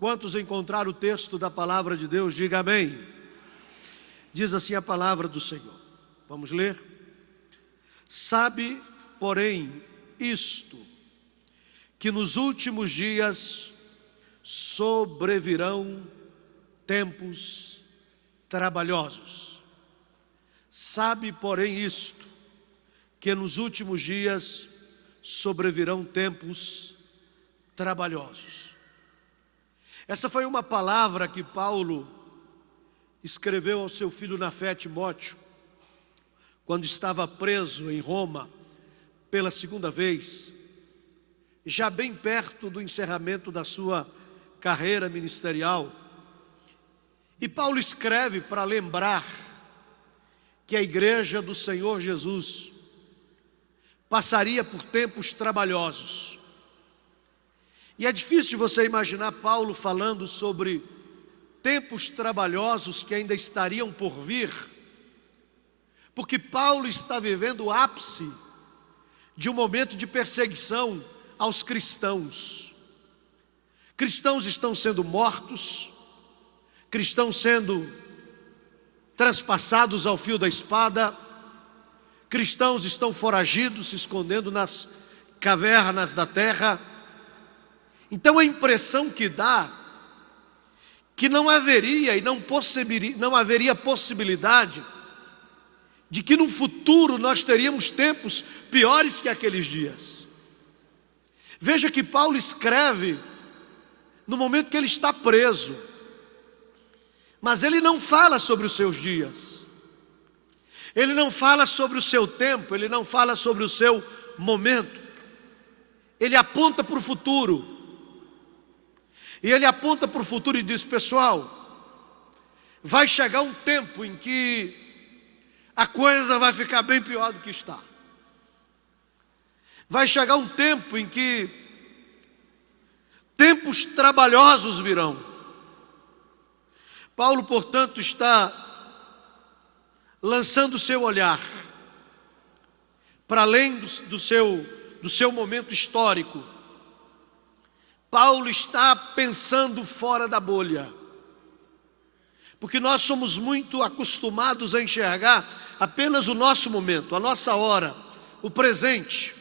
Quantos encontraram o texto da palavra de Deus, diga amém. Diz assim a palavra do Senhor. Vamos ler? Sabe, porém, isto, que nos últimos dias sobrevirão tempos trabalhosos. Sabe, porém, isto, que nos últimos dias sobrevirão tempos trabalhosos. Essa foi uma palavra que Paulo escreveu ao seu filho na fé, Timóteo, quando estava preso em Roma pela segunda vez, já bem perto do encerramento da sua carreira ministerial. E Paulo escreve para lembrar que a igreja do Senhor Jesus passaria por tempos trabalhosos. E é difícil você imaginar Paulo falando sobre tempos trabalhosos que ainda estariam por vir, porque Paulo está vivendo o ápice de um momento de perseguição aos cristãos. Cristãos estão sendo mortos, cristãos sendo transpassados ao fio da espada, cristãos estão foragidos, se escondendo nas cavernas da terra. Então a impressão que dá que não haveria e não haveria possibilidade de que no futuro nós teríamos tempos piores que aqueles dias. Veja que Paulo escreve no momento que ele está preso, mas ele não fala sobre os seus dias, ele não fala sobre o seu tempo, ele não fala sobre o seu momento, ele aponta para o futuro. E ele aponta para o futuro e diz: pessoal, vai chegar um tempo em que a coisa vai ficar bem pior do que está. Vai chegar um tempo em que tempos trabalhosos virão. Paulo, portanto, está lançando o seu olhar para além do seu momento histórico. Paulo está pensando fora da bolha, porque nós somos muito acostumados a enxergar apenas o nosso momento, a nossa hora, o presente.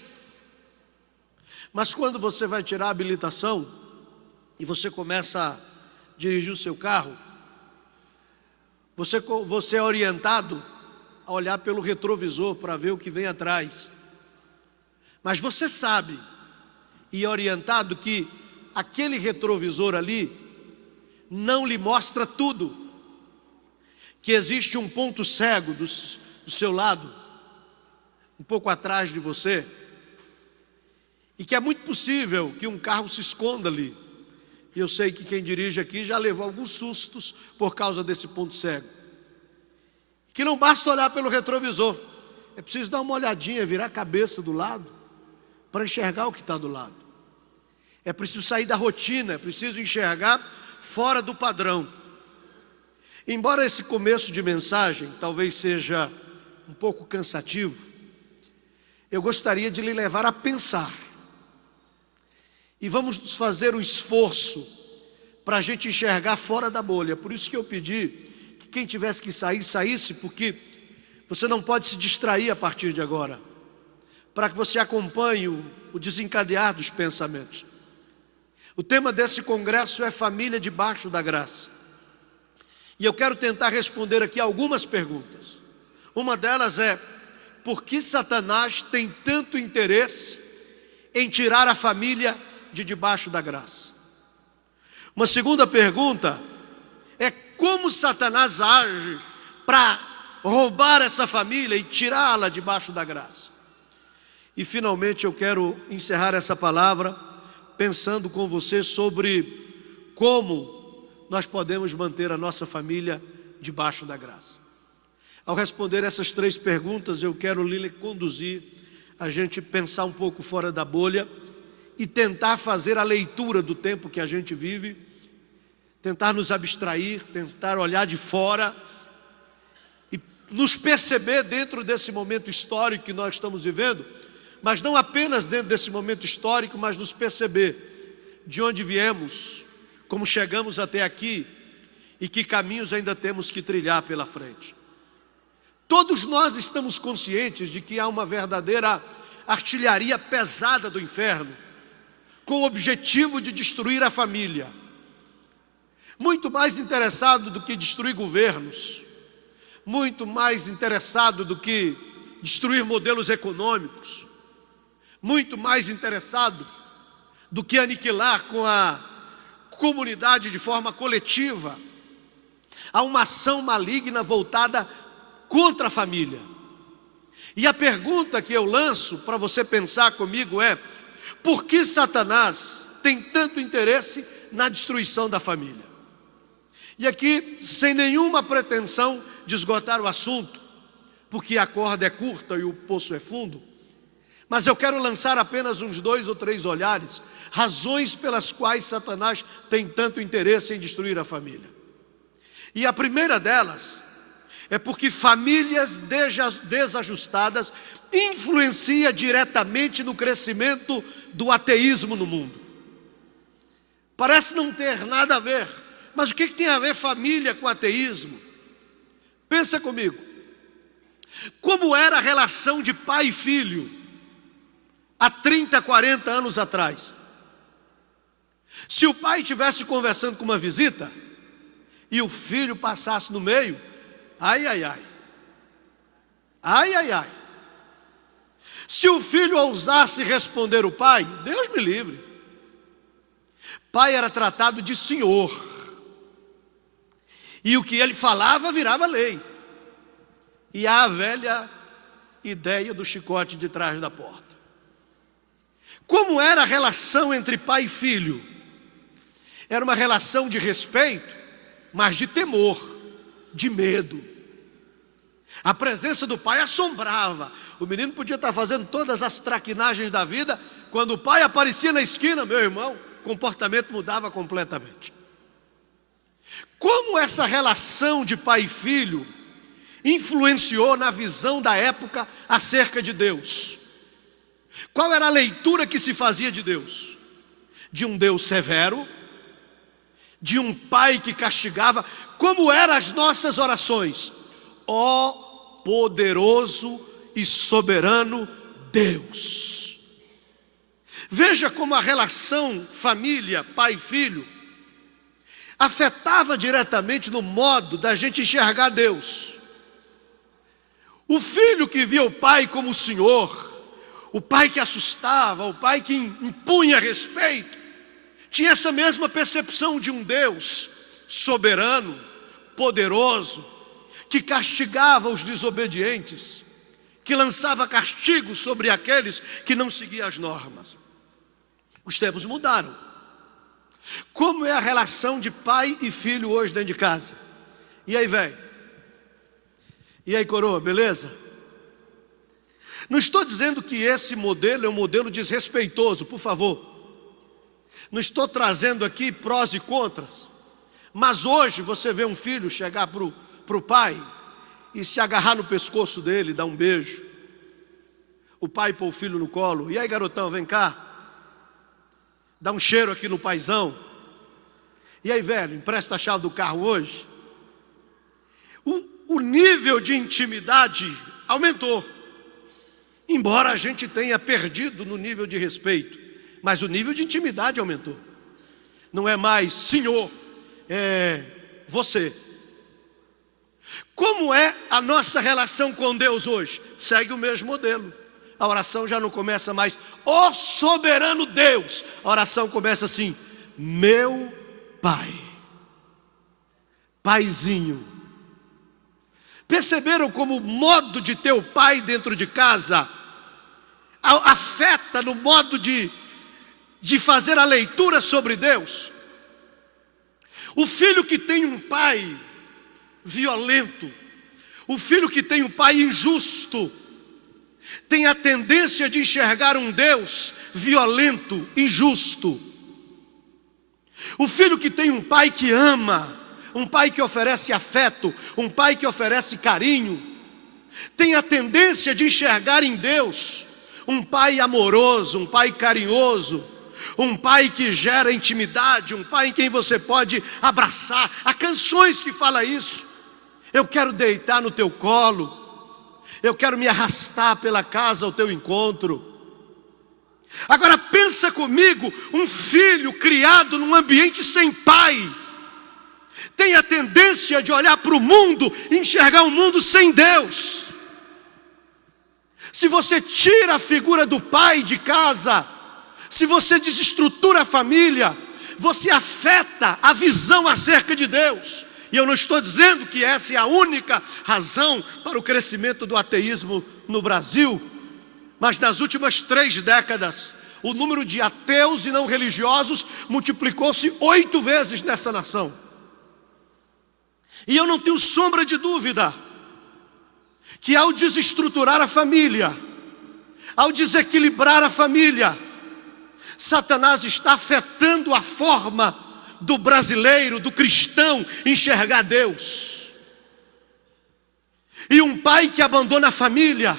Mas quando você vai tirar a habilitação e você começa a dirigir o seu carro, você é orientado a olhar pelo retrovisor para ver o que vem atrás. Mas você sabe e é orientado que aquele retrovisor ali não lhe mostra tudo, que existe um ponto cego do seu lado, um pouco atrás de você, e que é muito possível que um carro se esconda ali. E eu sei que quem dirige aqui já levou alguns sustos por causa desse ponto cego. Que não basta olhar pelo retrovisor, é preciso dar uma olhadinha, virar a cabeça do lado, para enxergar o que está do lado. É preciso sair da rotina, é preciso enxergar fora do padrão. Embora esse começo de mensagem talvez seja um pouco cansativo, eu gostaria de lhe levar a pensar. E vamos nos fazer um esforço para a gente enxergar fora da bolha. Por isso que eu pedi que quem tivesse que sair, saísse, porque você não pode se distrair a partir de agora, para que você acompanhe o desencadear dos pensamentos. O tema desse congresso é família debaixo da graça. E eu quero tentar responder aqui algumas perguntas. Uma delas é: por que Satanás tem tanto interesse em tirar a família de debaixo da graça? Uma segunda pergunta é: como Satanás age para roubar essa família e tirá-la debaixo da graça? E finalmente eu quero encerrar essa palavra pensando com você sobre como nós podemos manter a nossa família debaixo da graça. Ao responder essas três perguntas, eu quero lhe conduzir a gente pensar um pouco fora da bolha e tentar fazer a leitura do tempo que a gente vive, tentar nos abstrair, tentar olhar de fora e nos perceber dentro desse momento histórico que nós estamos vivendo, mas não apenas dentro desse momento histórico, mas nos perceber de onde viemos, como chegamos até aqui e que caminhos ainda temos que trilhar pela frente. Todos nós estamos conscientes de que há uma verdadeira artilharia pesada do inferno, com o objetivo de destruir a família. Muito mais interessado do que destruir governos, muito mais interessado do que destruir modelos econômicos, muito mais interessado do que aniquilar com a comunidade de forma coletiva. Há uma ação maligna voltada contra a família. E a pergunta que eu lanço para você pensar comigo é: por que Satanás tem tanto interesse na destruição da família? E aqui, sem nenhuma pretensão de esgotar o assunto, porque a corda é curta e o poço é fundo, mas eu quero lançar apenas uns 2 ou 3 olhares, razões pelas quais Satanás tem tanto interesse em destruir a família. E a primeira delas é porque famílias desajustadas influenciam diretamente no crescimento do ateísmo no mundo. Parece não ter nada a ver, mas o que tem a ver família com ateísmo? Pensa comigo, como era a relação de pai e filho há 30, 40 anos atrás? Se o pai estivesse conversando com uma visita e o filho passasse no meio, ai, ai, ai. Ai, ai, ai. Se o filho ousasse responder o pai, Deus me livre. Pai era tratado de senhor. E o que ele falava virava lei. E há a velha ideia do chicote de trás da porta. Como era a relação entre pai e filho? Era uma relação de respeito, mas de temor, de medo. A presença do pai assombrava. O menino podia estar fazendo todas as traquinagens da vida, quando o pai aparecia na esquina, meu irmão, o comportamento mudava completamente. Como essa relação de pai e filho influenciou na visão da época acerca de Deus? Qual era a leitura que se fazia de Deus? De um Deus severo, de um pai que castigava. Como eram as nossas orações? Ó poderoso e soberano Deus. Veja como a relação família, pai e filho afetava diretamente no modo da gente enxergar Deus. O filho que via o pai como o senhor, o pai que assustava, o pai que impunha respeito, tinha essa mesma percepção de um Deus soberano, poderoso, que castigava os desobedientes, que lançava castigo sobre aqueles que não seguiam as normas. Os tempos mudaram. Como é a relação de pai e filho hoje dentro de casa? E aí, velho? E aí, coroa, beleza? Não estou dizendo que esse modelo é um modelo desrespeitoso, por favor. Não estou trazendo aqui prós e contras. Mas hoje você vê um filho chegar para o pai e se agarrar no pescoço dele, dar um beijo. O pai pôr o filho no colo. E aí, garotão, vem cá. Dá um cheiro aqui no paizão. E aí, velho, empresta a chave do carro hoje. O nível de intimidade aumentou. Embora a gente tenha perdido no nível de respeito, mas o nível de intimidade aumentou. Não é mais senhor, é você. Como é a nossa relação com Deus hoje? Segue o mesmo modelo. A oração já não começa mais, ó soberano Deus. A oração começa assim, meu Pai, Paizinho. Perceberam como o modo de ter o pai dentro de casa afeta no modo de fazer a leitura sobre Deus? O filho que tem um pai violento, o filho que tem um pai injusto, tem a tendência de enxergar um Deus violento, injusto. O filho que tem um pai que ama, um pai que oferece afeto, um pai que oferece carinho, tem a tendência de enxergar em Deus um pai amoroso, um pai carinhoso, um pai que gera intimidade, um pai em quem você pode abraçar. Há canções que falam isso. Eu quero deitar no teu colo, eu quero me arrastar pela casa ao teu encontro. Agora pensa comigo, um filho criado num ambiente sem pai, tem a tendência de olhar para o mundo e enxergar o mundo sem Deus. Se você tira a figura do pai de casa, se você desestrutura a família, você afeta a visão acerca de Deus. E eu não estou dizendo que essa é a única razão para o crescimento do ateísmo no Brasil, mas nas últimas 3 décadas, o número de ateus e não religiosos multiplicou-se 8 vezes nessa nação. E eu não tenho sombra de dúvida que ao desestruturar a família, ao desequilibrar a família, Satanás está afetando a forma do brasileiro, do cristão, enxergar Deus. E um pai que abandona a família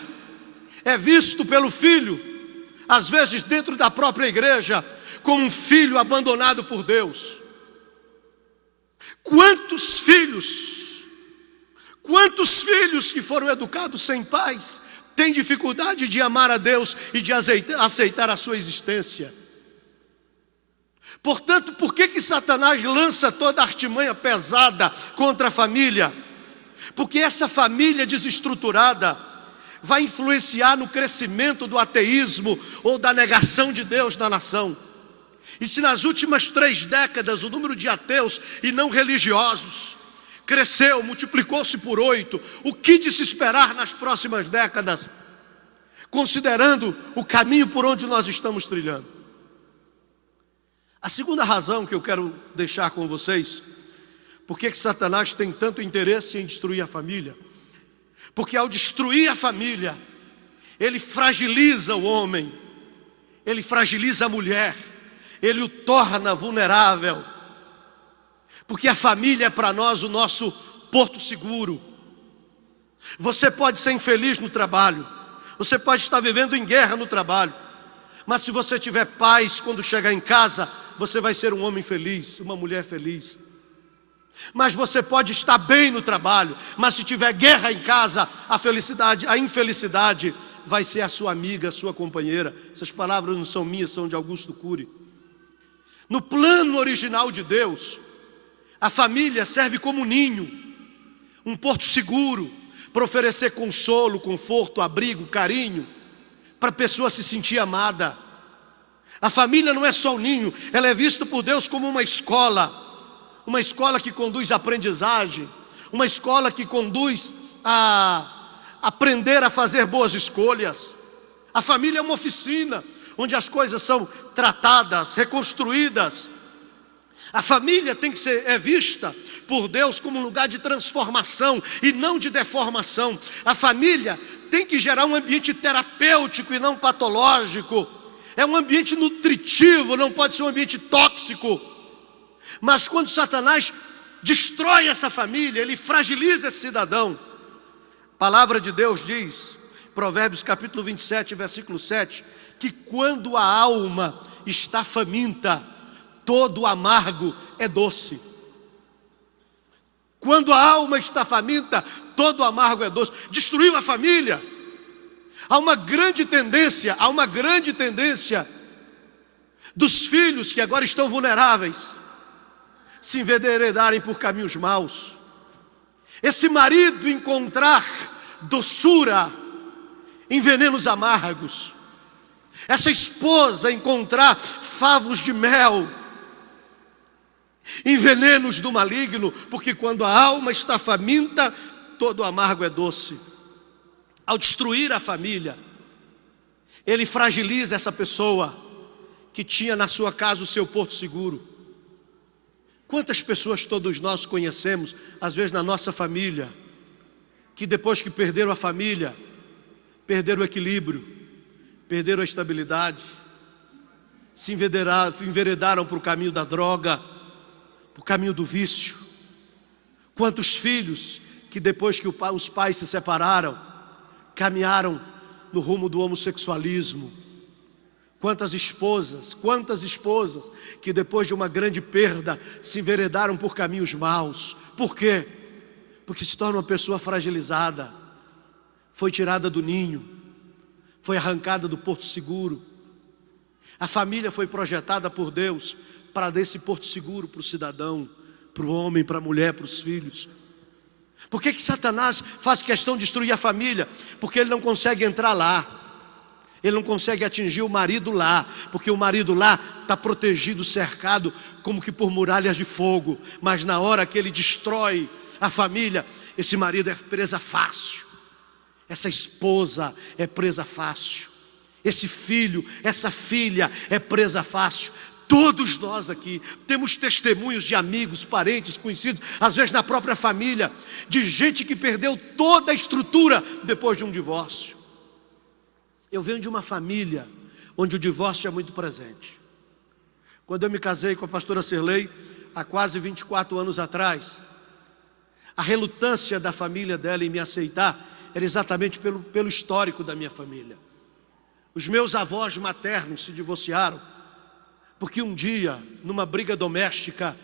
é visto pelo filho, às vezes dentro da própria igreja, como um filho abandonado por Deus. Quantos filhos que foram educados sem pais têm dificuldade de amar a Deus e de aceitar a sua existência? Portanto, por que Satanás lança toda a artimanha pesada contra a família? Porque essa família desestruturada vai influenciar no crescimento do ateísmo ou da negação de Deus na nação. E se nas últimas 3 décadas o número de ateus e não religiosos cresceu, multiplicou-se por 8, o que de se esperar nas próximas décadas, considerando o caminho por onde nós estamos trilhando? A segunda razão que eu quero deixar com vocês, por que Satanás tem tanto interesse em destruir a família? Porque ao destruir a família, ele fragiliza o homem, ele fragiliza a mulher, ele o torna vulnerável. Porque a família é para nós o nosso porto seguro. Você pode ser infeliz no trabalho, você pode estar vivendo em guerra no trabalho, mas se você tiver paz quando chegar em casa, você vai ser um homem feliz, uma mulher feliz. Mas você pode estar bem no trabalho, mas se tiver guerra em casa, a infelicidade vai ser a sua amiga, a sua companheira. Essas palavras não são minhas, são de Augusto Cury. No plano original de Deus, a família serve como ninho, um porto seguro, para oferecer consolo, conforto, abrigo, carinho, para a pessoa se sentir amada. A família não é só um ninho, ela é vista por Deus como uma escola que conduz à aprendizagem, uma escola que conduz a aprender a fazer boas escolhas. A família é uma oficina, onde as coisas são tratadas, reconstruídas. A família tem que ser vista por Deus como um lugar de transformação e não de deformação. A família tem que gerar um ambiente terapêutico e não patológico. É um ambiente nutritivo, não pode ser um ambiente tóxico. Mas quando Satanás destrói essa família, ele fragiliza esse cidadão. A palavra de Deus diz, Provérbios capítulo 27, versículo 7, que quando a alma está faminta, todo amargo é doce. Quando a alma está faminta, todo amargo é doce. Destruiu a família. Há uma grande tendência dos filhos que agora estão vulneráveis se enveredarem por caminhos maus. Esse marido encontrar doçura em venenos amargos. Essa esposa encontrar favos de mel em venenos do maligno, porque quando a alma está faminta, todo amargo é doce. Ao destruir a família, ele fragiliza essa pessoa que tinha na sua casa o seu porto seguro. Quantas pessoas todos nós conhecemos, às vezes na nossa família, que depois que perderam a família, perderam o equilíbrio, perderam a estabilidade, se enveredaram para o caminho da droga, para o caminho do vício. Quantos filhos que depois que os pais se separaram, caminharam no rumo do homossexualismo. Quantas esposas que depois de uma grande perda se enveredaram por caminhos maus. Por quê? Porque se torna uma pessoa fragilizada, foi tirada do ninho, foi arrancada do porto seguro. A família foi projetada por Deus para dar esse porto seguro para o cidadão, para o homem, para a mulher, para os filhos. Por que Satanás faz questão de destruir a família? Porque ele não consegue entrar lá. Ele não consegue atingir o marido lá, porque o marido lá está protegido, cercado, como que por muralhas de fogo. Mas na hora que ele destrói a família, esse marido é presa fácil. Essa esposa é presa fácil. Esse filho, essa filha é presa fácil. Todos nós aqui temos testemunhos de amigos, parentes, conhecidos, às vezes na própria família, de gente que perdeu toda a estrutura depois de um divórcio. Eu venho de uma família onde o divórcio é muito presente. Quando eu me casei com a pastora Cirlei, há quase 24 anos atrás, a relutância da família dela em me aceitar era exatamente pelo histórico da minha família. Os meus avós maternos se divorciaram, porque um dia, numa briga doméstica,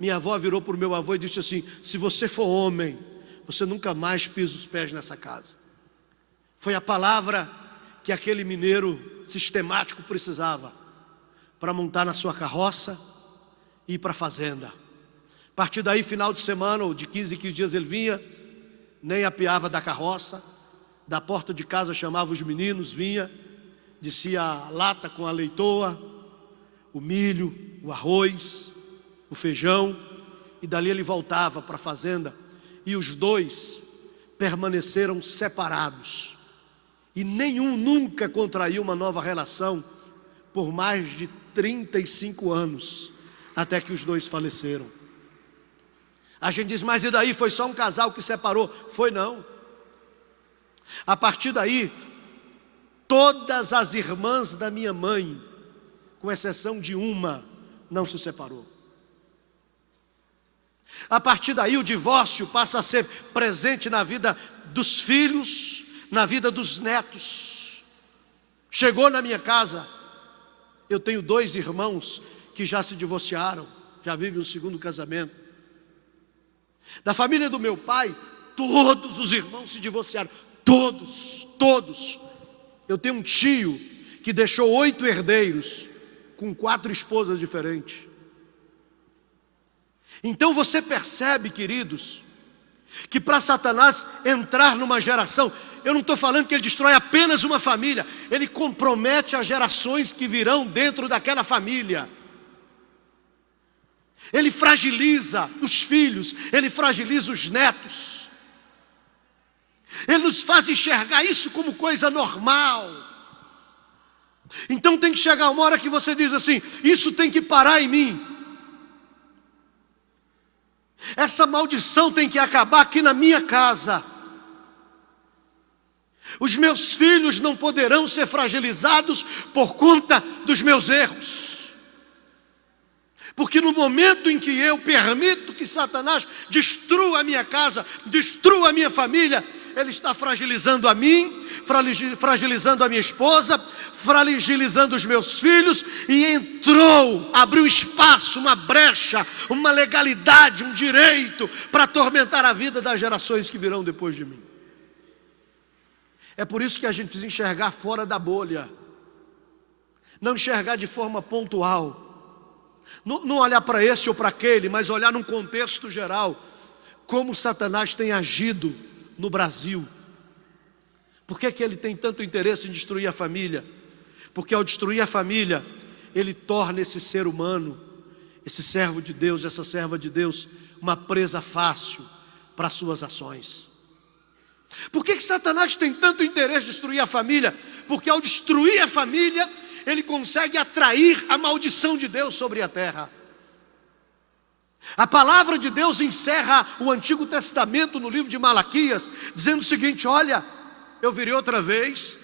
minha avó virou para o meu avô e disse assim: se você for homem, você nunca mais pisa os pés nessa casa. Foi a palavra que aquele mineiro sistemático precisava para montar na sua carroça e ir para a fazenda. A partir daí, final de semana ou de 15 em 15 dias ele vinha, nem apeava da carroça, da porta de casa chamava os meninos, vinha, descia a lata com a leitoa, o milho, o arroz, o feijão, e dali ele voltava para a fazenda, e os dois permaneceram separados. E nenhum nunca contraiu uma nova relação por mais de 35 anos, até que os dois faleceram. A gente diz, mas e daí? Foi só um casal que separou? Foi não. A partir daí, todas as irmãs da minha mãe, com exceção de uma, não se separou. A partir daí o divórcio passa a ser presente na vida dos filhos, na vida dos netos. Chegou na minha casa, eu tenho 2 irmãos que já se divorciaram, já vivem um segundo casamento. Da família do meu pai, todos os irmãos se divorciaram, todos. Eu tenho um tio que deixou 8 herdeiros, com 4 esposas diferentes. Então você percebe, queridos, que para Satanás entrar numa geração, eu não estou falando que ele destrói apenas uma família, ele compromete as gerações que virão dentro daquela família. Ele fragiliza os filhos, ele fragiliza os netos. Ele nos faz enxergar isso como coisa normal. Então tem que chegar uma hora que você diz assim: isso tem que parar em mim. Essa maldição tem que acabar aqui na minha casa. Os meus filhos não poderão ser fragilizados por conta dos meus erros. Porque no momento em que eu permito que Satanás destrua a minha casa, destrua a minha família, ele está fragilizando a mim, fragilizando a minha esposa, fragilizando os meus filhos, e abriu espaço, uma brecha, uma legalidade, um direito para atormentar a vida das gerações que virão depois de mim. É por isso que a gente precisa enxergar fora da bolha, não enxergar de forma pontual, não olhar para esse ou para aquele, mas olhar num contexto geral, como Satanás tem agido no Brasil. Por que ele tem tanto interesse em destruir a família? Porque ao destruir a família, ele torna esse ser humano, esse servo de Deus, essa serva de Deus, uma presa fácil para as suas ações. Por que Satanás tem tanto interesse em destruir a família? Porque ao destruir a família, ele consegue atrair a maldição de Deus sobre a terra. A palavra de Deus encerra o Antigo Testamento no livro de Malaquias, dizendo o seguinte: olha, eu virei outra vez,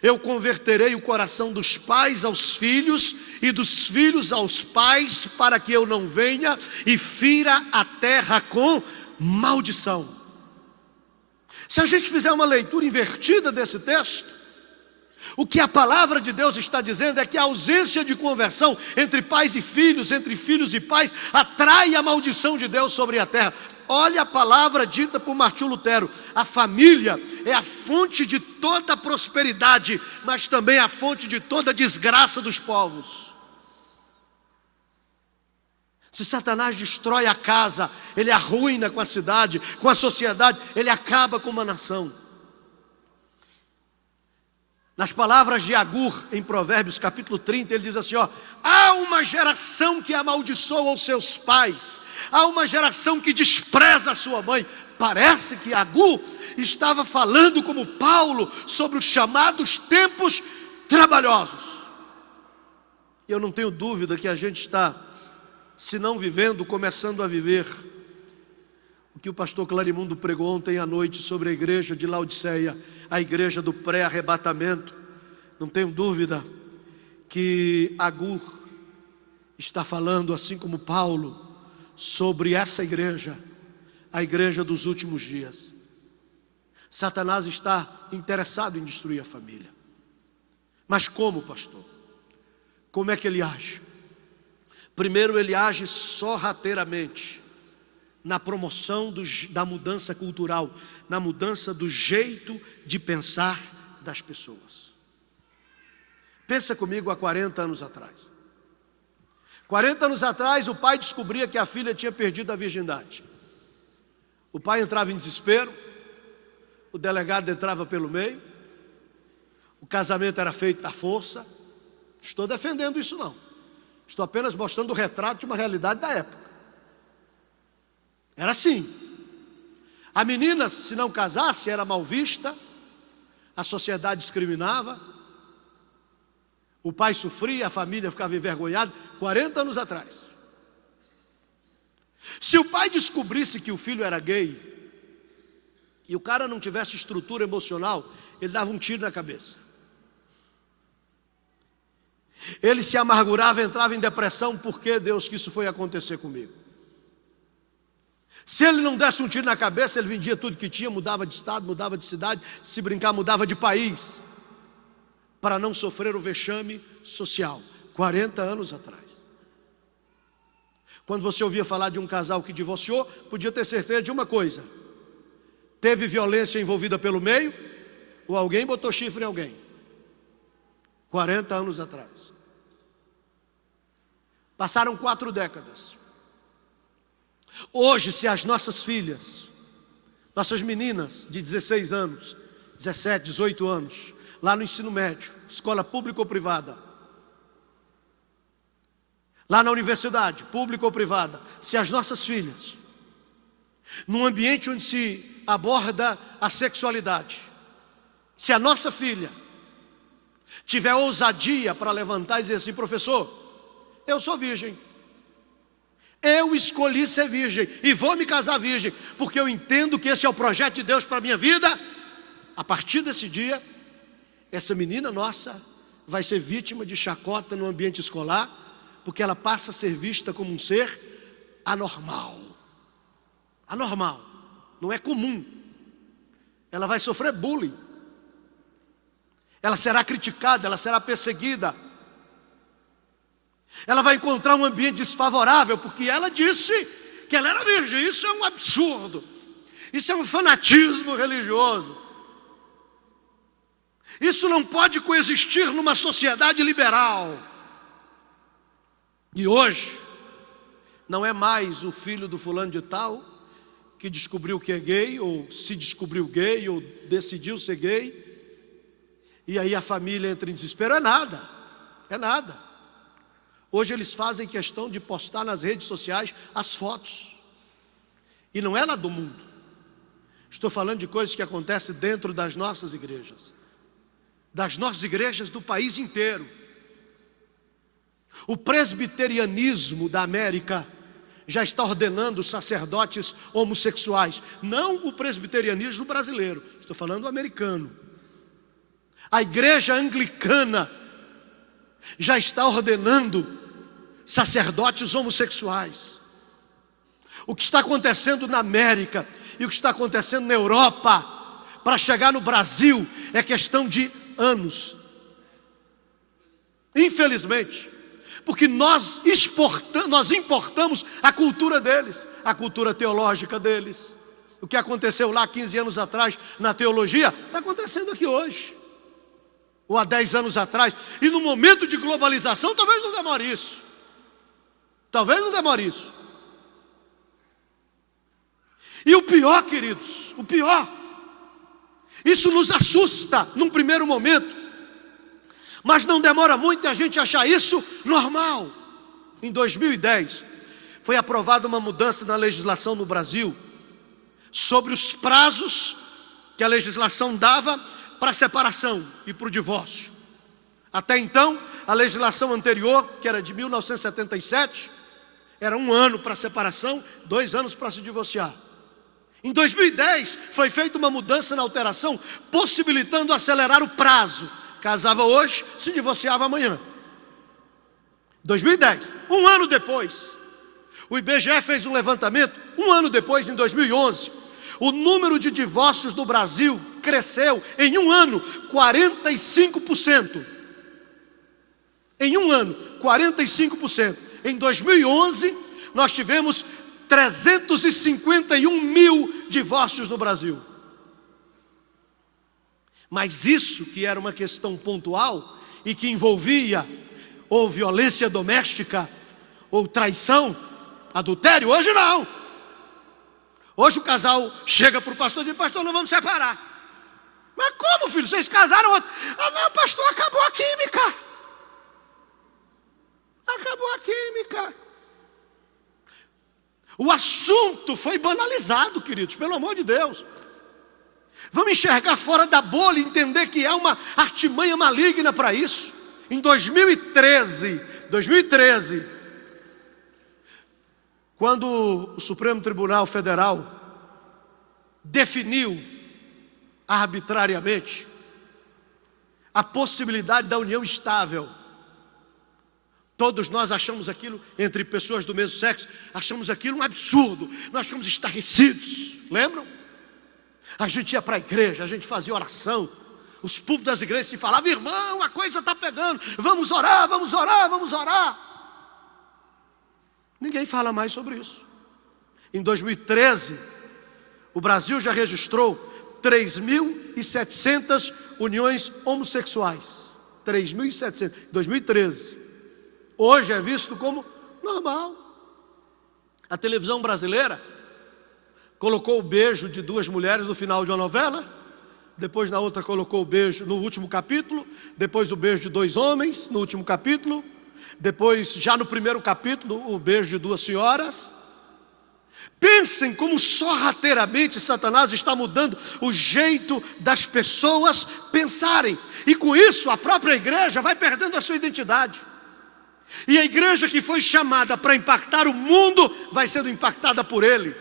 eu converterei o coração dos pais aos filhos e dos filhos aos pais, para que eu não venha e fira a terra com maldição. Se a gente fizer uma leitura invertida desse texto, O que a palavra de Deus está dizendo é que a ausência de conversão entre pais e filhos, entre filhos e pais, atrai a maldição de Deus sobre a terra. Olha a palavra dita por Martinho Lutero: a família é a fonte de toda prosperidade, mas também a fonte de toda desgraça dos povos. Se Satanás destrói a casa, ele arruina com a cidade, com a sociedade, ele acaba com uma nação. Nas palavras de Agur, em Provérbios capítulo 30, ele diz assim: há uma geração que amaldiçoa os seus pais, há uma geração que despreza a sua mãe. Parece que Agur estava falando como Paulo sobre os chamados tempos trabalhosos. E eu não tenho dúvida que a gente está, se não vivendo, começando a viver o que o pastor Clarimundo pregou ontem à noite sobre a igreja de Laodiceia, a igreja do pré-arrebatamento. Não tenho dúvida que Agur está falando, assim como Paulo, sobre essa igreja, a igreja dos últimos dias. Satanás está interessado em destruir a família. Mas como, pastor? Como é que ele age? Primeiro, ele age sorrateiramente na promoção da mudança cultural, na mudança do jeito de pensar das pessoas. Pensa comigo há 40 anos atrás. 40 anos atrás, o pai descobria que a filha tinha perdido a virgindade. O pai entrava em desespero, o delegado entrava pelo meio, o casamento era feito à força. Não estou defendendo isso não. Estou apenas mostrando o retrato de uma realidade da época. Era assim. A menina, se não casasse, era mal vista, a sociedade discriminava, o pai sofria, a família ficava envergonhada. 40 anos atrás. Se o pai descobrisse que o filho era gay, e o cara não tivesse estrutura emocional, ele dava um tiro na cabeça. Ele se amargurava, entrava em depressão. Por que, Deus, que isso foi acontecer comigo? Se ele não desse um tiro na cabeça, ele vendia tudo que tinha, mudava de estado, mudava de cidade, se brincar, mudava de país, para não sofrer o vexame social. 40 anos atrás. Quando você ouvia falar de um casal que divorciou, podia ter certeza de uma coisa: teve violência envolvida pelo meio, ou alguém botou chifre em alguém. 40 anos atrás. Passaram 4 décadas. Hoje, se as nossas filhas, nossas meninas de 16 anos, 17, 18 anos, lá no ensino médio, escola pública ou privada, lá na universidade, pública ou privada, se as nossas filhas, num ambiente onde se aborda a sexualidade, se a nossa filha tiver ousadia para levantar e dizer assim: professor, eu sou virgem, eu escolhi ser virgem e vou me casar virgem, porque eu entendo que esse é o projeto de Deus para a minha vida. A partir desse dia, essa menina nossa vai ser vítima de chacota no ambiente escolar, porque ela passa a ser vista como um ser anormal. Anormal, não é comum. Ela vai sofrer bullying. Ela será criticada, ela será perseguida. Ela vai encontrar um ambiente desfavorável, porque ela disse que ela era virgem. Isso é um absurdo. Isso é um fanatismo religioso. Isso não pode coexistir numa sociedade liberal. E hoje, não é mais o filho do fulano de tal que descobriu que é gay, ou se descobriu gay, ou decidiu ser gay, e aí a família entra em desespero. É nada, é nada. Hoje eles fazem questão de postar nas redes sociais as fotos. E não é lá do mundo. Estou falando de coisas que acontecem dentro das nossas igrejas. Das nossas igrejas do país inteiro. O presbiterianismo da América já está ordenando sacerdotes homossexuais. Não o presbiterianismo brasileiro, estou falando do americano. A igreja anglicana já está ordenando sacerdotes homossexuais. O que está acontecendo na América e o que está acontecendo na Europa, para chegar no Brasil, é questão de anos. Infelizmente. Porque nós importamos a cultura deles, a cultura teológica deles. O que aconteceu lá 15 anos atrás na teologia, está acontecendo aqui hoje. Ou há 10 anos atrás. E no momento de globalização, talvez não demore isso. Talvez não demore isso. E o pior, queridos, o pior, isso nos assusta num primeiro momento. Mas não demora muito a gente achar isso normal. Em 2010, foi aprovada uma mudança na legislação no Brasil sobre os prazos que a legislação dava para a separação e para o divórcio. Até então, a legislação anterior, que era de 1977, era 1 ano para a separação, 2 anos para se divorciar. Em 2010, foi feita uma mudança na alteração, possibilitando acelerar o prazo. Casava hoje, se divorciava amanhã. 2010, 1 ano depois, o IBGE fez um levantamento. 1 ano depois, em 2011, o número de divórcios no Brasil cresceu em 1 ano 45%. Em 1 ano, 45%. Em 2011, nós tivemos 351 mil divórcios no Brasil. Mas isso que era uma questão pontual e que envolvia ou violência doméstica, ou traição, adultério, hoje não. Hoje o casal chega para o pastor e diz: pastor, nós vamos separar. Mas como, filho? Vocês casaram ontem? Ah não, pastor, acabou a química. Acabou a química. O assunto foi banalizado, queridos, pelo amor de Deus. Vamos enxergar fora da bolha e entender que é uma artimanha maligna para isso. Em 2013, quando o Supremo Tribunal Federal definiu arbitrariamente a possibilidade da união estável, todos nós achamos aquilo, entre pessoas do mesmo sexo, achamos aquilo um absurdo. Nós ficamos estarrecidos, lembram? A gente ia para a igreja, a gente fazia oração. Os púlpitos das igrejas se falavam: irmão, a coisa está pegando, vamos orar, vamos orar, vamos orar. Ninguém fala mais sobre isso. Em 2013, o Brasil já registrou 3.700 uniões homossexuais. 3.700, 2013. Hoje é visto como normal. A televisão brasileira colocou o beijo de 2 mulheres no final de uma novela, depois na outra colocou o beijo no último capítulo, depois o beijo de 2 homens no último capítulo, depois já no primeiro capítulo o beijo de 2 senhoras. Pensem como sorrateiramente Satanás está mudando o jeito das pessoas pensarem, e com isso a própria igreja vai perdendo a sua identidade. E a igreja que foi chamada para impactar o mundo vai sendo impactada por ele.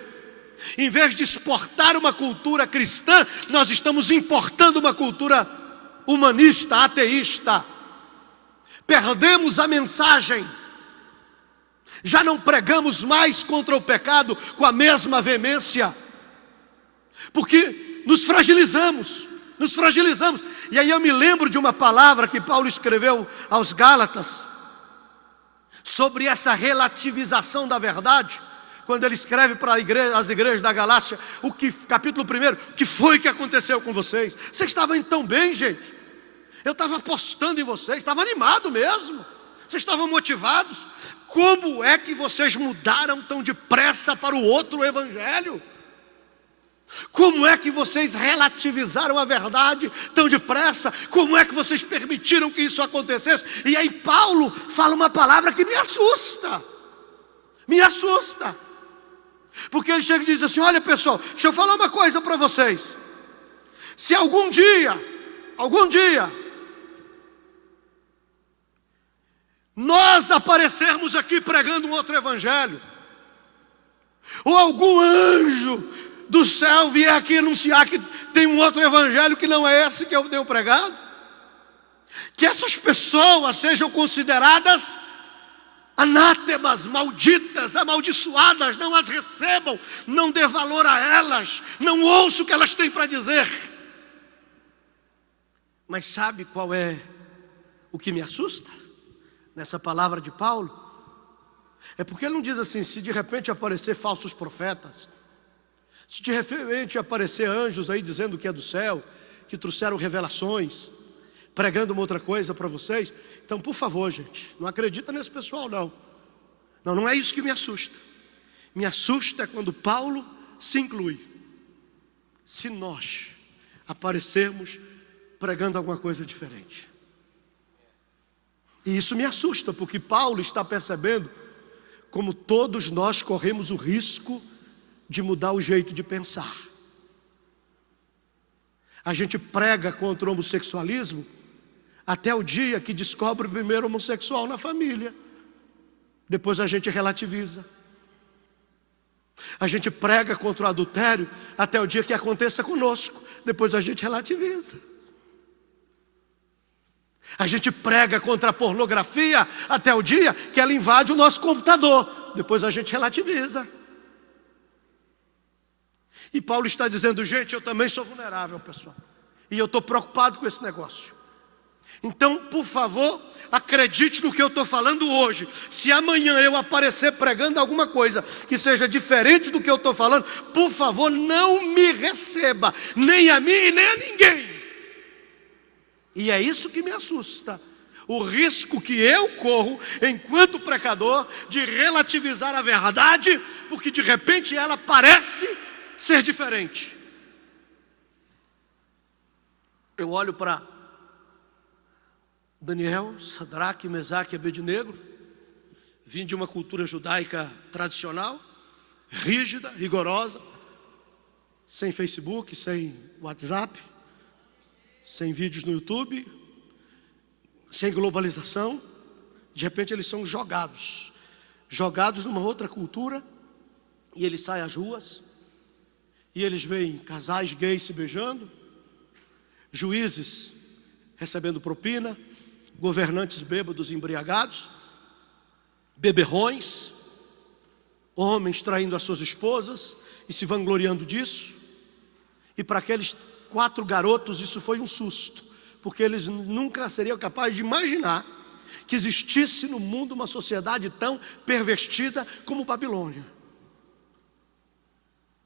Em vez de exportar uma cultura cristã, nós estamos importando uma cultura humanista, ateísta. Perdemos a mensagem. Já não pregamos mais contra o pecado com a mesma veemência, porque nos fragilizamos. E aí eu me lembro de uma palavra que Paulo escreveu aos Gálatas, sobre essa relativização da verdade, quando ele escreve para as igrejas da Galácia, capítulo 1, o que foi que aconteceu com vocês? Vocês estavam indo tão bem, gente. Eu estava apostando em vocês, estava animado mesmo. Vocês estavam motivados. Como é que vocês mudaram tão depressa para o outro evangelho? Como é que vocês relativizaram a verdade tão depressa? Como é que vocês permitiram que isso acontecesse? E aí Paulo fala uma palavra que me assusta. Me assusta. Porque ele chega e diz assim: olha pessoal, deixa eu falar uma coisa para vocês. Se algum dia nós aparecermos aqui pregando um outro evangelho, ou algum anjo do céu vier aqui anunciar que tem um outro evangelho que não é esse que eu tenho pregado, que essas pessoas sejam consideradas anátemas, malditas, amaldiçoadas, não as recebam, não dê valor a elas, não ouça o que elas têm para dizer. Mas sabe qual é o que me assusta? nessa palavra de Paulo, é porque ele não diz assim, se de repente aparecer falsos profetas, se de repente aparecer anjos aí dizendo que é do céu, que trouxeram revelações, pregando uma outra coisa para vocês, então por favor gente, não acredita nesse pessoal não. Não é isso que me assusta. Me assusta quando Paulo se inclui. Se nós aparecermos pregando alguma coisa diferente. E isso me assusta, porque Paulo está percebendo como todos nós corremos o risco de mudar o jeito de pensar. A gente prega contra o homossexualismo até o dia que descobre o primeiro homossexual na família. Depois a gente relativiza. A gente prega contra o adultério até o dia que aconteça conosco. Depois a gente relativiza. A gente prega contra a pornografia até o dia que ela invade o nosso computador. Depois a gente relativiza. E Paulo está dizendo, gente, eu também sou vulnerável, pessoal. E eu estou preocupado com esse negócio. Então, por favor, acredite no que eu estou falando hoje. Se amanhã eu aparecer pregando alguma coisa que seja diferente do que eu estou falando, por favor, não me receba, nem a mim e nem a ninguém. E é isso que me assusta. O risco que eu corro, enquanto pecador, de relativizar a verdade, porque de repente ela parece ser diferente. Eu olho para Daniel, Sadraque, Mesaque e Abednego, vim de uma cultura judaica tradicional, rígida, rigorosa, sem Facebook, sem WhatsApp, sem vídeos no YouTube, sem globalização. De repente eles são jogados numa outra cultura, e eles saem às ruas, e eles veem casais gays se beijando, juízes recebendo propina, governantes bêbados embriagados, beberrões, homens traindo as suas esposas e se vangloriando disso. E para aqueles 4 garotos isso foi um susto, porque eles nunca seriam capazes de imaginar que existisse no mundo uma sociedade tão pervertida como Babilônia.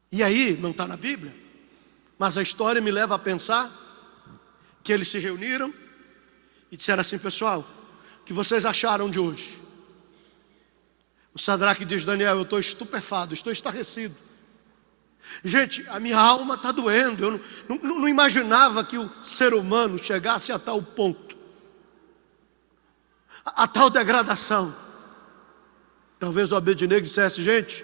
E aí, não está na Bíblia, mas a história me leva a pensar que eles se reuniram e disseram assim, pessoal, o que vocês acharam de hoje? O Sadraque diz, Daniel, eu estou estupefado, estou estarrecido. Gente, a minha alma está doendo, eu não imaginava que o ser humano chegasse a tal ponto, a tal degradação. Talvez o Abednego dissesse, gente,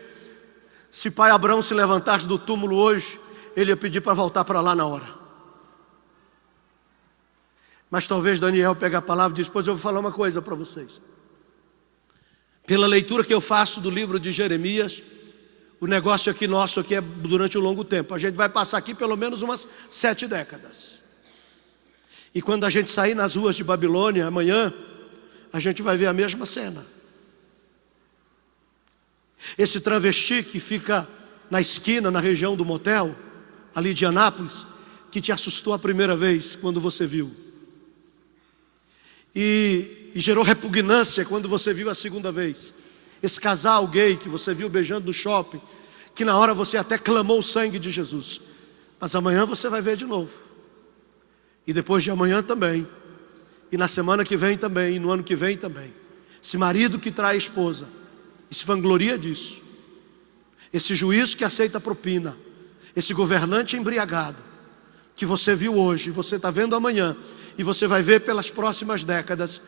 se pai Abraão se levantasse do túmulo hoje, ele ia pedir para voltar para lá na hora. Mas talvez Daniel pegue a palavra e diz, pois eu vou falar uma coisa para vocês. Pela leitura que eu faço do livro de Jeremias, o negócio aqui nosso aqui é durante um longo tempo. A gente vai passar aqui pelo menos umas 7 décadas. E quando a gente sair nas ruas de Babilônia amanhã, a gente vai ver a mesma cena. Esse travesti que fica na esquina, na região do motel, ali de Anápolis, que te assustou a primeira vez quando você viu. E gerou repugnância quando você viu a segunda vez. Esse casal gay que você viu beijando no shopping, que na hora você até clamou o sangue de Jesus. Mas amanhã você vai ver de novo. E depois de amanhã também. E na semana que vem também, e no ano que vem também. Esse marido que trai a esposa e se vangloria disso. Esse juiz que aceita propina. Esse governante embriagado que você viu hoje, você está vendo amanhã, e você vai ver pelas próximas décadas.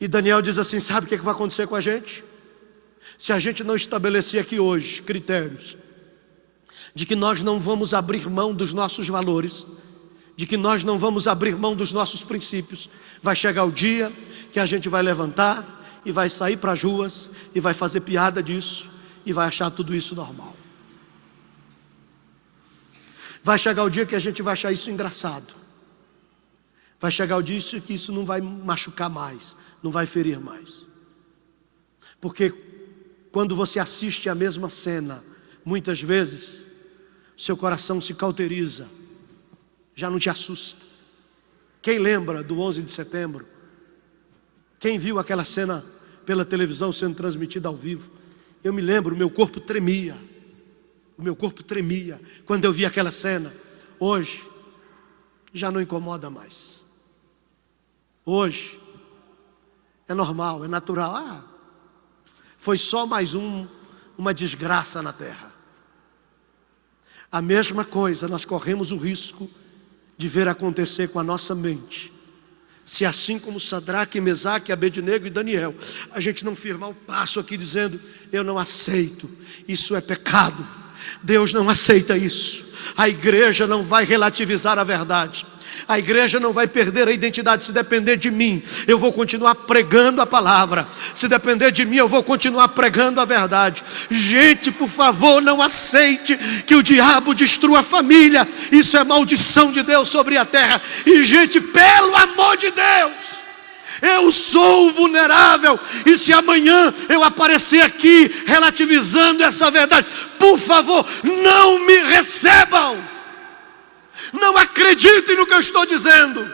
E Daniel diz assim, sabe o que vai acontecer com a gente? Se a gente não estabelecer aqui hoje critérios de que nós não vamos abrir mão dos nossos valores, de que nós não vamos abrir mão dos nossos princípios, vai chegar o dia que a gente vai levantar e vai sair para as ruas e vai fazer piada disso e vai achar tudo isso normal. Vai chegar o dia que a gente vai achar isso engraçado. Vai chegar o dia que isso não vai machucar mais, não vai ferir mais. Porque quando você assiste a mesma cena, muitas vezes, seu coração se cauteriza, já não te assusta. Quem lembra do 11 de setembro? Quem viu aquela cena pela televisão sendo transmitida ao vivo? Eu me lembro, o meu corpo tremia. O meu corpo tremia quando eu vi aquela cena. Hoje, já não incomoda mais. Hoje, é normal, é natural. Foi só mais uma desgraça na terra. A mesma coisa, nós corremos o risco de ver acontecer com a nossa mente. Se assim como Sadraque, Mesaque, Abednego e Daniel, a gente não firmar o passo aqui dizendo: eu não aceito, isso é pecado. Deus não aceita isso. A igreja não vai relativizar a verdade. A igreja não vai perder a identidade. Se depender de mim, eu vou continuar pregando a palavra. Se depender de mim, eu vou continuar pregando a verdade. Gente, por favor, não aceite que o diabo destrua a família. Isso é maldição de Deus sobre a terra. E gente, pelo amor de Deus, eu sou vulnerável. E se amanhã eu aparecer aqui relativizando essa verdade, por favor, não me recebam. Não acreditem no que eu estou dizendo.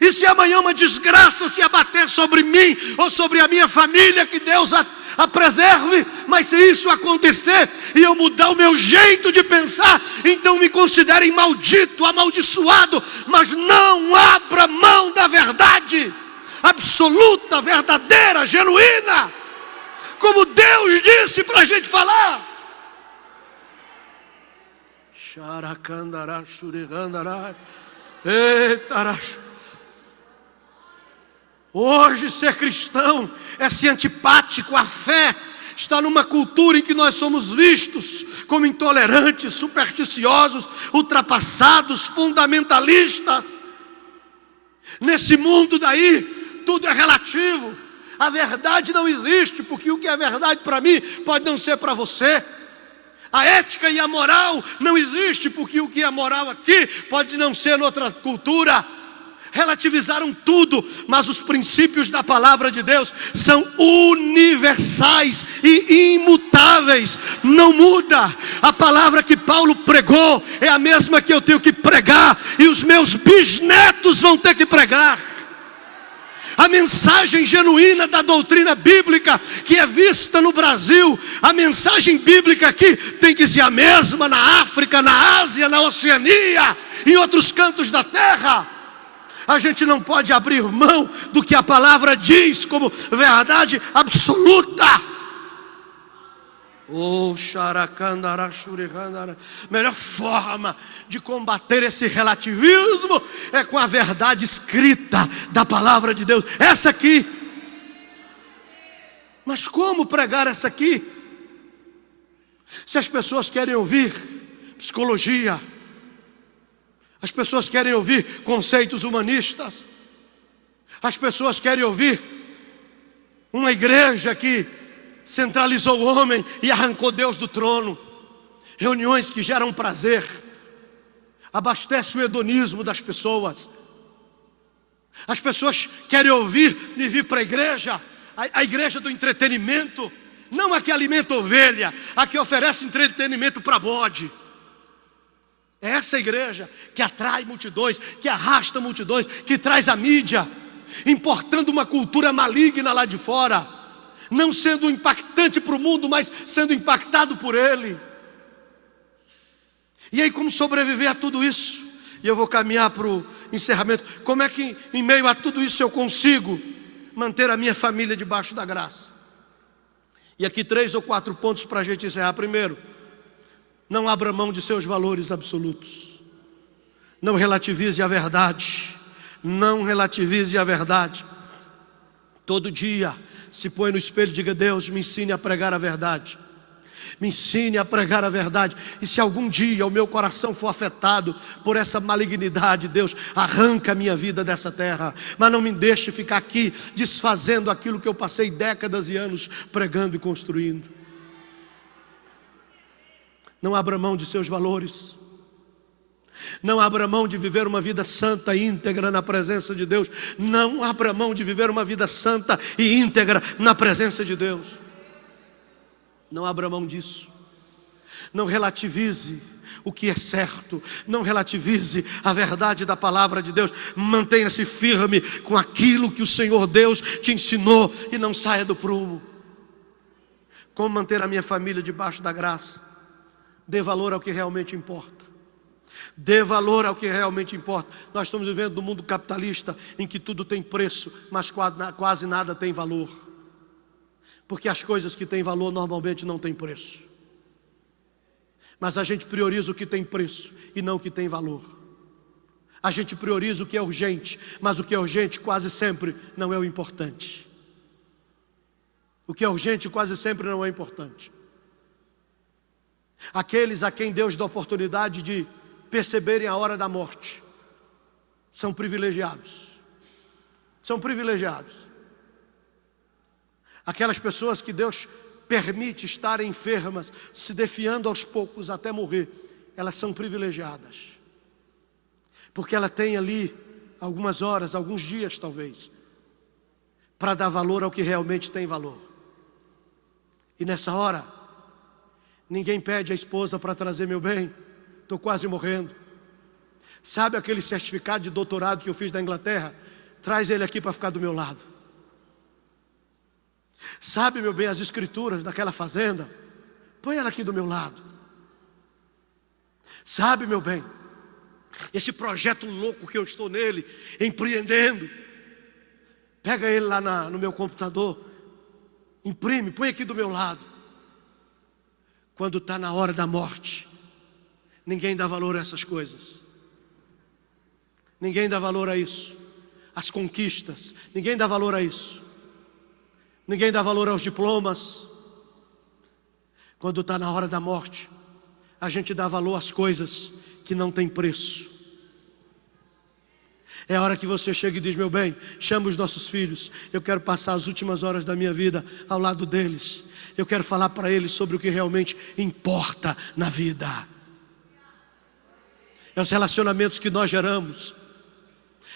E se amanhã uma desgraça se abater sobre mim ou sobre a minha família, que Deus a preserve. Mas se isso acontecer e eu mudar o meu jeito de pensar, então me considerem maldito, amaldiçoado. Mas não abra mão da verdade absoluta, verdadeira, genuína, como Deus disse para a gente falar. Hoje ser cristão é ser antipático. A fé está numa cultura em que nós somos vistos como intolerantes, supersticiosos, ultrapassados, fundamentalistas. Nesse mundo daí, tudo é relativo. A verdade não existe, porque o que é verdade para mim pode não ser para você. A ética e a moral não existe, porque o que é moral aqui pode não ser noutra cultura. Relativizaram tudo, mas os princípios da palavra de Deus são universais e imutáveis. Não muda. A palavra que Paulo pregou é a mesma que eu tenho que pregar, e os meus bisnetos vão ter que pregar. A mensagem genuína da doutrina bíblica que é vista no Brasil, a mensagem bíblica aqui tem que ser a mesma na África, na Ásia, na Oceania, em outros cantos da terra. A gente não pode abrir mão do que a palavra diz como verdade absoluta. Melhor forma de combater esse relativismo é com a verdade escrita da palavra de Deus. Essa aqui. Mas como pregar essa aqui? Se as pessoas querem ouvir psicologia, as pessoas querem ouvir conceitos humanistas, as pessoas querem ouvir uma igreja que centralizou o homem e arrancou Deus do trono, reuniões que geram prazer, abastece o hedonismo das pessoas. As pessoas querem ouvir e vir para a igreja do entretenimento, não a que alimenta ovelha, a que oferece entretenimento para bode. É essa igreja que atrai multidões, que arrasta multidões, que traz a mídia, importando uma cultura maligna lá de fora, não sendo impactante para o mundo, mas sendo impactado por ele. E aí, como sobreviver a tudo isso? E eu vou caminhar para o encerramento. Como é que em meio a tudo isso eu consigo manter a minha família debaixo da graça? E aqui 3 ou 4 pontos para a gente encerrar. Primeiro, não abra mão de seus valores absolutos. Não relativize a verdade. Não relativize a verdade. Todo dia se põe no espelho e diga: Deus, me ensine a pregar a verdade. Me ensine a pregar a verdade. E se algum dia o meu coração for afetado por essa malignidade, Deus, arranca a minha vida dessa terra. Mas não me deixe ficar aqui desfazendo aquilo que eu passei décadas e anos pregando e construindo. Não abra mão de seus valores. Não abra mão de viver uma vida santa e íntegra na presença de Deus. Não abra mão de viver uma vida santa e íntegra na presença de Deus. Não abra mão disso. Não relativize o que é certo, não relativize a verdade da palavra de Deus. Mantenha-se firme com aquilo que o Senhor Deus te ensinou e não saia do prumo. Como manter a minha família debaixo da graça? Dê valor ao que realmente importa. Dê valor ao que realmente importa. Nós estamos vivendo num mundo capitalista em que tudo tem preço, mas quase nada tem valor. Porque as coisas que têm valor normalmente não têm preço. Mas a gente prioriza o que tem preço e não o que tem valor. A gente prioriza o que é urgente, mas o que é urgente quase sempre não é o importante. O que é urgente quase sempre não é importante. Aqueles a quem Deus dá a oportunidade de perceberem a hora da morte são privilegiados. São privilegiados. Aquelas pessoas que Deus permite estarem enfermas, se defiando aos poucos até morrer, elas são privilegiadas. Porque ela tem ali algumas horas, alguns dias talvez, para dar valor ao que realmente tem valor. E nessa hora, ninguém pede a esposa para trazer meu bem, estou quase morrendo. Sabe aquele certificado de doutorado que eu fiz da Inglaterra? Traz ele aqui para ficar do meu lado. Sabe, meu bem, as escrituras daquela fazenda? Põe ela aqui do meu lado. Sabe, meu bem, esse projeto louco que eu estou nele, empreendendo, pega ele lá no meu computador, imprime, põe aqui do meu lado. Quando está na hora da morte, ninguém dá valor a essas coisas. Ninguém dá valor a isso. As conquistas, ninguém dá valor a isso. Ninguém dá valor aos diplomas. Quando está na hora da morte, a gente dá valor às coisas que não tem preço. É a hora que você chega e diz: meu bem, chama os nossos filhos, eu quero passar as últimas horas da minha vida ao lado deles. Eu quero falar para eles sobre o que realmente importa na vida. É os relacionamentos que nós geramos,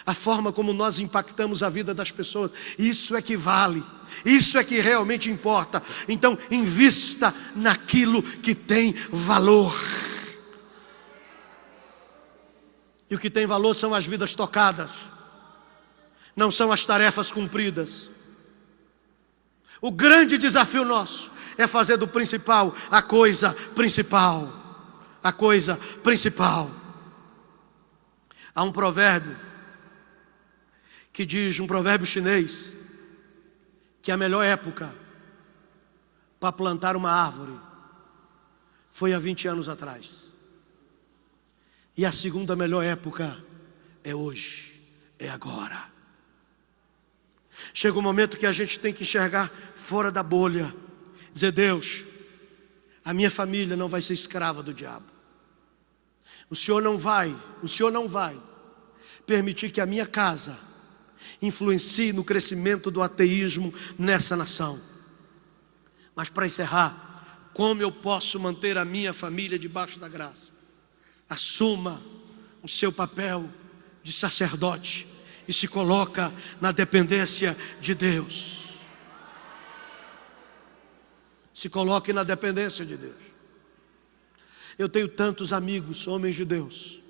a forma como nós impactamos a vida das pessoas. Isso é que vale, isso é que realmente importa. Então invista naquilo que tem valor. E o que tem valor são as vidas tocadas, não são as tarefas cumpridas. O grande desafio nosso é fazer do principal a coisa principal. A coisa principal. Há um provérbio que diz, um provérbio chinês, que a melhor época para plantar uma árvore foi há 20 anos atrás. E a segunda melhor época é hoje, é agora. Chega um momento que a gente tem que enxergar fora da bolha. Dizer: Deus, a minha família não vai ser escrava do diabo. O Senhor não vai permitir que a minha casa influencie no crescimento do ateísmo nessa nação. Mas para encerrar, como eu posso manter a minha família debaixo da graça? Assuma o seu papel de sacerdote e se coloca na dependência de Deus. Se coloque na dependência de Deus. Eu tenho tantos amigos, homens de Deus,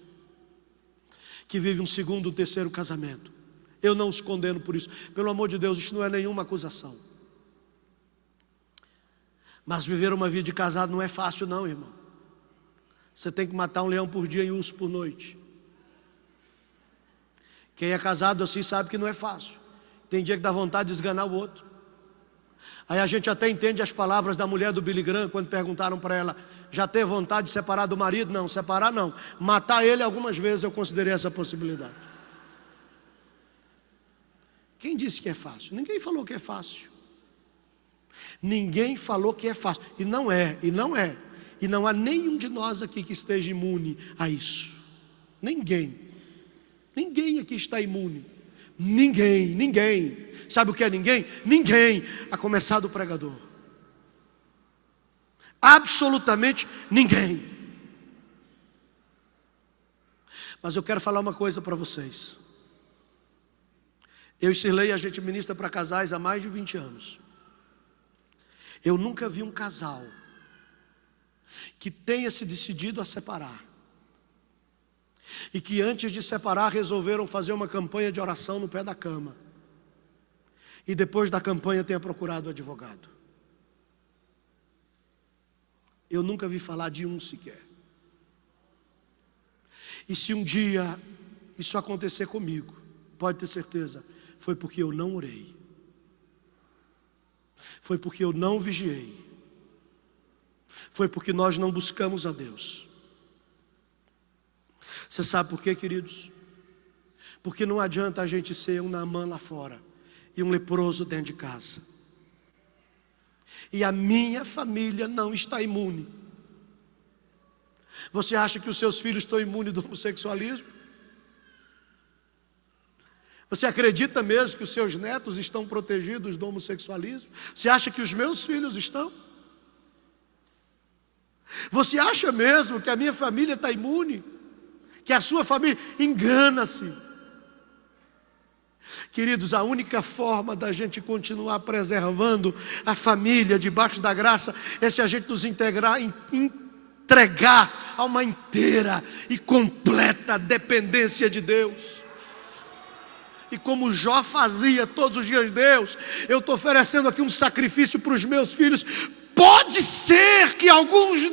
que vivem um segundo, terceiro casamento. Eu não os condeno por isso. Pelo amor de Deus, isso não é nenhuma acusação. Mas viver uma vida de casado não é fácil não, irmão. Você tem que matar um leão por dia e um urso por noite. Quem é casado assim sabe que não é fácil. Tem dia que dá vontade de esganar o outro. Aí a gente até entende as palavras da mulher do Billy Graham, quando perguntaram para ela: já teve vontade de separar do marido? Não, separar não. Matar ele algumas vezes eu considerei essa possibilidade. Quem disse que é fácil? Ninguém falou que é fácil. Ninguém falou que é fácil. E não é. E não há nenhum de nós aqui que esteja imune a isso. Ninguém. Ninguém aqui está imune. Ninguém. Sabe o que é ninguém? Ninguém, a começar do pregador. Absolutamente ninguém. Mas eu quero falar uma coisa para vocês. Eu e Sirlei, a gente ministra para casais há mais de 20 anos. Eu nunca vi um casal que tenha se decidido a separar, e que antes de separar resolveram fazer uma campanha de oração no pé da cama, e depois da campanha tenha procurado advogado. Eu nunca vi falar de um sequer. E se um dia isso acontecer comigo, pode ter certeza, foi porque eu não orei, foi porque eu não vigiei, foi porque nós não buscamos a Deus. Você sabe por quê, queridos? Porque não adianta a gente ser um Naamã lá fora e um leproso dentro de casa. E a minha família não está imune. Você acha que os seus filhos estão imunes do homossexualismo? Você acredita mesmo que os seus netos estão protegidos do homossexualismo? Você acha que os meus filhos estão? Você acha mesmo que a minha família está imune? Que a sua família? Engana-se. Queridos, a única forma da gente continuar preservando a família debaixo da graça é se a gente nos entregar a uma inteira e completa dependência de Deus. E como Jó fazia todos os dias, Deus, eu estou oferecendo aqui um sacrifício para os meus filhos. Pode ser que alguns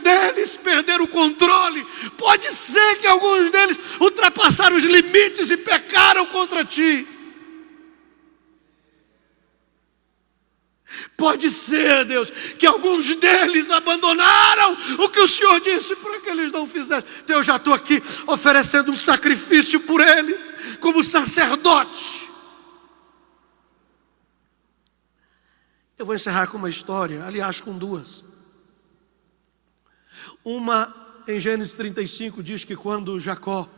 deles perderam o controle. Pode ser que alguns deles ultrapassaram os limites e pecaram contra ti. Pode ser, Deus, que alguns deles abandonaram o que o Senhor disse para que eles não fizessem. Então eu já estou aqui oferecendo um sacrifício por eles, como sacerdote. Eu vou encerrar com uma história, aliás com duas. Uma, em Gênesis 35, diz que quando Jacó,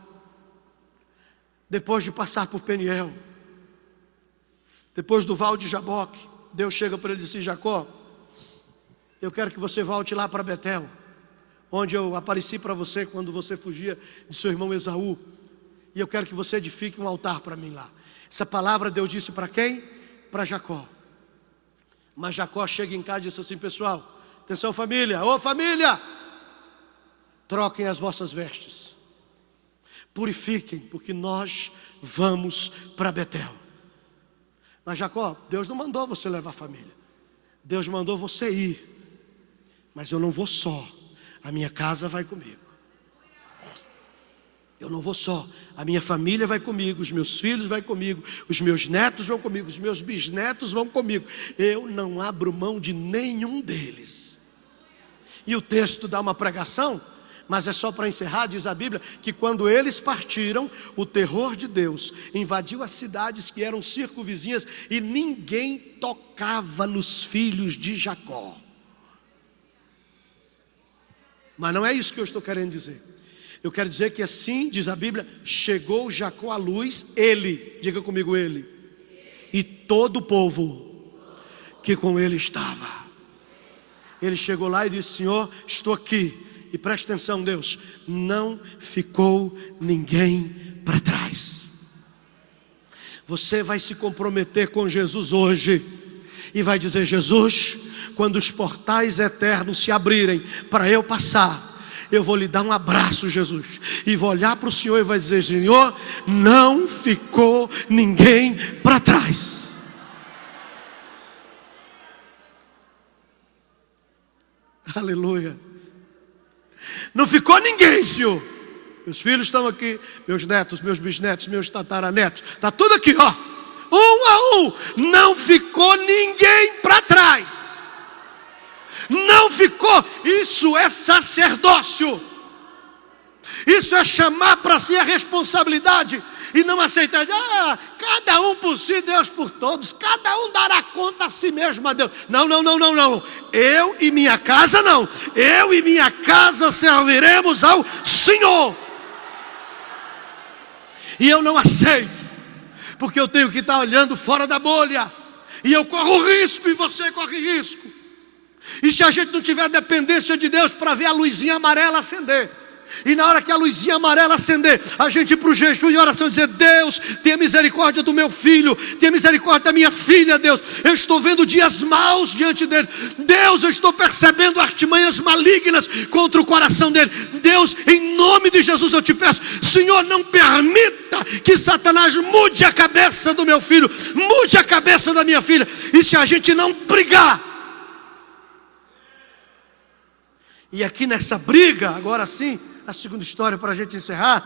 depois de passar por Peniel, depois do Val de Jaboque, Deus chega para ele e diz: Jacó, eu quero que você volte lá para Betel, onde eu apareci para você quando você fugia de seu irmão Esaú, e eu quero que você edifique um altar para mim lá. Essa palavra Deus disse para quem? Para Jacó. Mas Jacó chega em casa e disse assim: pessoal, atenção família, ô família, troquem as vossas vestes, purifiquem, porque nós vamos para Betel. Mas Jacó, Deus não mandou você levar a família, Deus mandou você ir, mas eu não vou só, a minha casa vai comigo. Eu não vou só, a minha família vai comigo, os meus filhos vão comigo, os meus netos vão comigo, os meus bisnetos vão comigo. Eu não abro mão de nenhum deles. E o texto dá uma pregação, mas é só para encerrar. Diz a Bíblia que quando eles partiram, o terror de Deus invadiu as cidades que eram circunvizinhas e ninguém tocava nos filhos de Jacó. Mas não é isso que eu estou querendo dizer. Eu quero dizer que assim, diz a Bíblia, chegou Jacó à luz, ele, diga comigo ele, e todo o povo que com ele estava. Ele chegou lá e disse: Senhor, estou aqui. E preste atenção, Deus, não ficou ninguém para trás. Você vai se comprometer com Jesus hoje e vai dizer: Jesus, quando os portais eternos se abrirem para eu passar, eu vou lhe dar um abraço, Jesus, e vou olhar para o Senhor e vai dizer: Senhor, não ficou ninguém para trás. Aleluia. Não ficou ninguém, Senhor. Meus filhos estão aqui, meus netos, meus bisnetos, meus tataranetos, está tudo aqui, ó, um a um. Não ficou ninguém para trás. Não ficou. Isso é sacerdócio. Isso é chamar para si a responsabilidade e não aceitar, cada um por si, Deus por todos, cada um dará conta a si mesmo a Deus. Não. Eu e minha casa não. Eu e minha casa serviremos ao Senhor. E eu não aceito, porque eu tenho que estar olhando fora da bolha, e eu corro risco e você corre risco. E se a gente não tiver dependência de Deus para ver a luzinha amarela acender, E na hora que a luzinha amarela acender, a gente ir para o jejum e oração dizer: Deus, tenha misericórdia do meu filho, tenha misericórdia da minha filha, Deus. Eu estou vendo dias maus diante dele. Deus, eu estou percebendo artimanhas malignas contra o coração dele. Deus, em nome de Jesus eu te peço, Senhor, não permita que Satanás mude a cabeça do meu filho, mude a cabeça da minha filha. E se a gente não brigar, e aqui nessa briga, agora sim, a segunda história para a gente encerrar,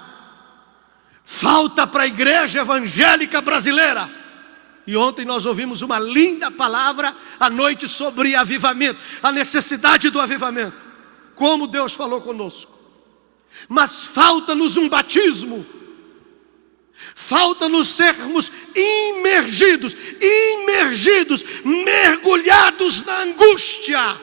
falta para a igreja evangélica brasileira. E ontem nós ouvimos uma linda palavra à noite sobre avivamento, a necessidade do avivamento, como Deus falou conosco. Mas falta-nos um batismo, falta-nos sermos imergidos, mergulhados na angústia.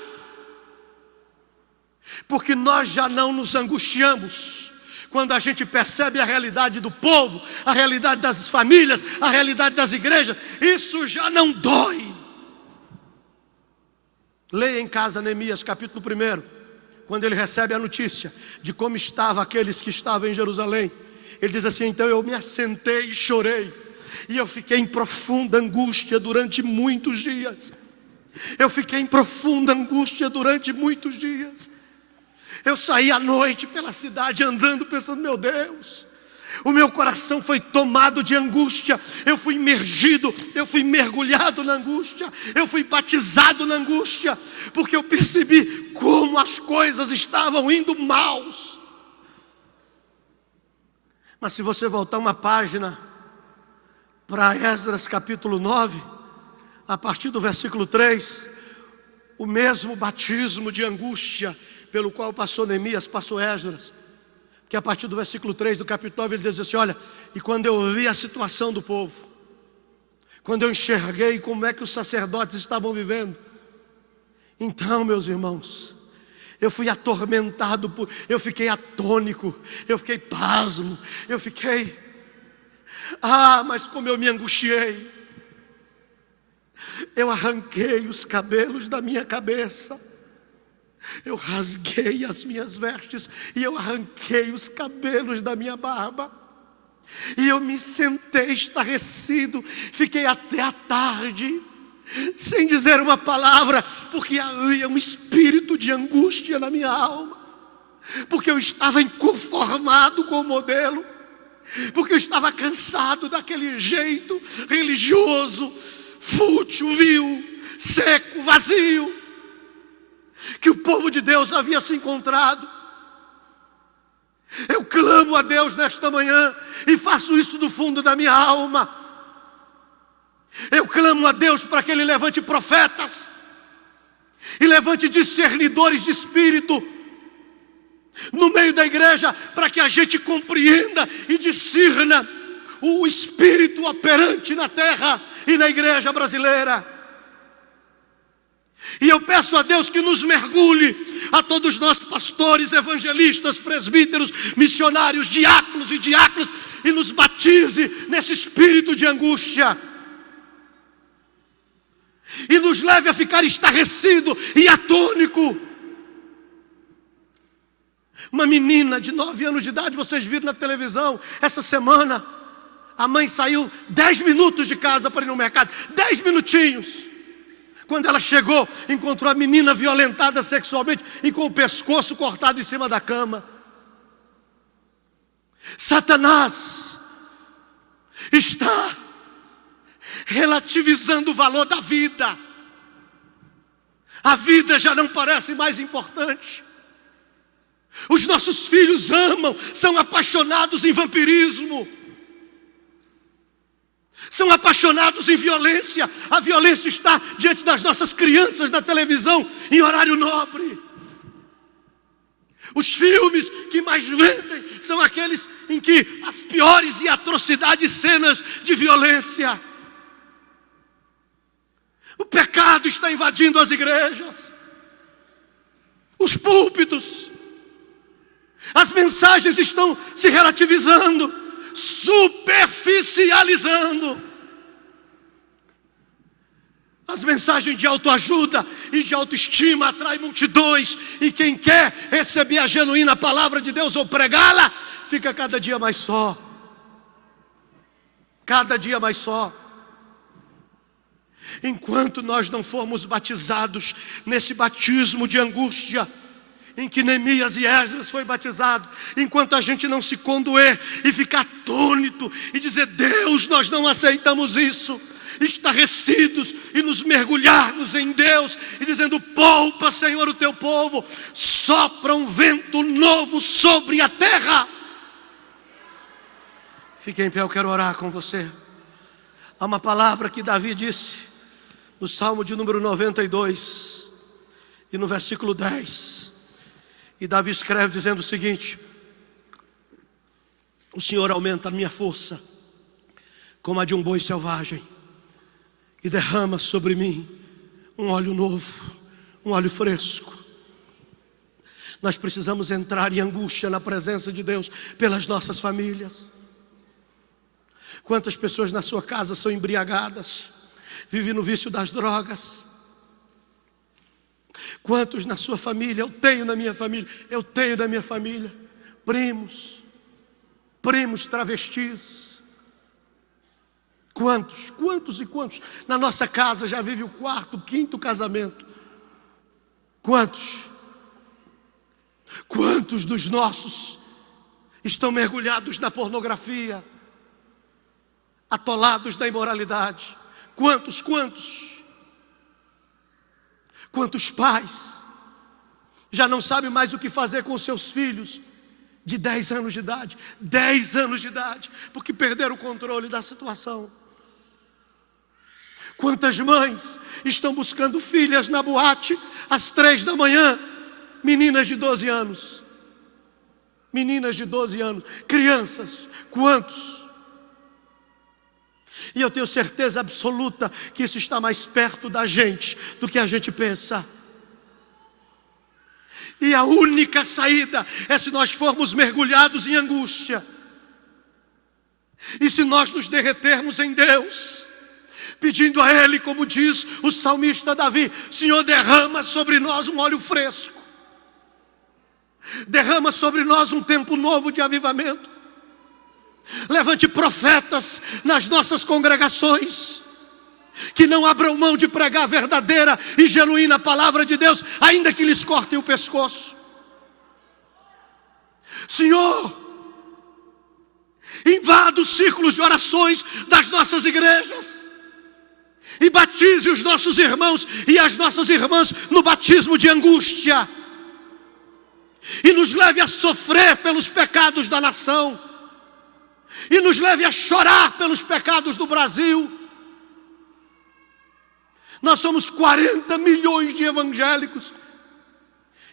Porque nós já não nos angustiamos quando a gente percebe a realidade do povo, a realidade das famílias, a realidade das igrejas. Isso já não dói. Leia em casa Neemias capítulo 1, quando ele recebe a notícia de como estavam aqueles que estavam em Jerusalém. Ele diz assim: então eu me assentei e chorei, e eu fiquei em profunda angústia durante muitos dias. Eu fiquei em profunda angústia durante muitos dias. Eu saí à noite pela cidade andando, pensando: meu Deus, o meu coração foi tomado de angústia. Eu fui imergido, eu fui mergulhado na angústia, eu fui batizado na angústia, porque eu percebi como as coisas estavam indo maus. Mas se você voltar uma página para Esdras capítulo 9, a partir do versículo 3, o mesmo batismo de angústia pelo qual passou Neemias, passou Esdras, que a partir do versículo 3 do capítulo 9 ele diz assim: olha, e quando eu vi a situação do povo, quando eu enxerguei como é que os sacerdotes estavam vivendo, então, meus irmãos, eu fui atormentado, eu fiquei atônico, eu fiquei pasmo, mas como eu me angustiei, eu arranquei os cabelos da minha cabeça, eu rasguei as minhas vestes e eu arranquei os cabelos da minha barba. E eu me sentei estarrecido, fiquei até a tarde, sem dizer uma palavra, porque havia um espírito de angústia na minha alma. Porque eu estava inconformado com o modelo, porque eu estava cansado daquele jeito religioso, fútil, vil, seco, vazio, que o povo de Deus havia se encontrado. Eu clamo a Deus nesta manhã e faço isso do fundo da minha alma. Eu clamo a Deus para que Ele levante profetas e levante discernidores de espírito no meio da igreja, para que a gente compreenda e discirna o espírito operante na terra e na igreja brasileira. E eu peço a Deus que nos mergulhe, a todos nós pastores, evangelistas, presbíteros, missionários, diáconos, e nos batize nesse espírito de angústia. E nos leve a ficar estarrecido e atônico. Uma menina de 9 anos de idade, vocês viram na televisão, essa semana, a mãe saiu 10 minutos de casa para ir no mercado, 10 minutinhos. Quando ela chegou, encontrou a menina violentada sexualmente e com o pescoço cortado em cima da cama. Satanás está relativizando o valor da vida. A vida já não parece mais importante. Os nossos filhos amam, são apaixonados em vampirismo, são apaixonados em violência. A violência está diante das nossas crianças na televisão, em horário nobre. Os filmes que mais vendem são aqueles em que as piores e atrocidades cenas de violência. O pecado está invadindo as igrejas, os púlpitos. As mensagens estão se relativizando, superficializando. As mensagens de autoajuda e de autoestima atraem multidões, e quem quer receber a genuína palavra de Deus ou pregá-la, fica cada dia mais só. Cada dia mais só. Enquanto nós não formos batizados nesse batismo de angústia, em que Neemias e Esdras foi batizado, enquanto a gente não se condoer e ficar atônito e dizer: Deus, nós não aceitamos isso, estarrecidos, e nos mergulharmos em Deus e dizendo: poupa, Senhor, o teu povo, sopra um vento novo sobre a terra. Fique em pé, eu quero orar com você. Há uma palavra que Davi disse no Salmo de número 92 e no versículo 10, e Davi escreve dizendo o seguinte: o Senhor aumenta a minha força como a de um boi selvagem, e derrama sobre mim um óleo novo, um óleo fresco. Nós precisamos entrar em angústia na presença de Deus pelas nossas famílias. Quantas pessoas na sua casa são embriagadas, vivem no vício das drogas? Quantos na sua família? Eu tenho na minha família primos travestis. Quantos na nossa casa já vive o 4º, 5º casamento? Quantos dos nossos estão mergulhados na pornografia, atolados na imoralidade? Quantos pais já não sabem mais o que fazer com seus filhos de 10 anos de idade, porque perderam o controle da situação? Quantas mães estão buscando filhas na boate às 3 da manhã, meninas de 12 anos, crianças? Quantos? E eu tenho certeza absoluta que isso está mais perto da gente do que a gente pensa. E a única saída é se nós formos mergulhados em angústia, e se nós nos derretermos em Deus, pedindo a Ele, como diz o salmista Davi: Senhor, derrama sobre nós um óleo fresco, derrama sobre nós um tempo novo de avivamento. Levante profetas nas nossas congregações, que não abram mão de pregar a verdadeira e genuína palavra de Deus, ainda que lhes cortem o pescoço. Senhor, invada os círculos de orações das nossas igrejas e batize os nossos irmãos e as nossas irmãs no batismo de angústia, e nos leve a sofrer pelos pecados da nação, e nos leve a chorar pelos pecados do Brasil. Nós somos 40 milhões de evangélicos.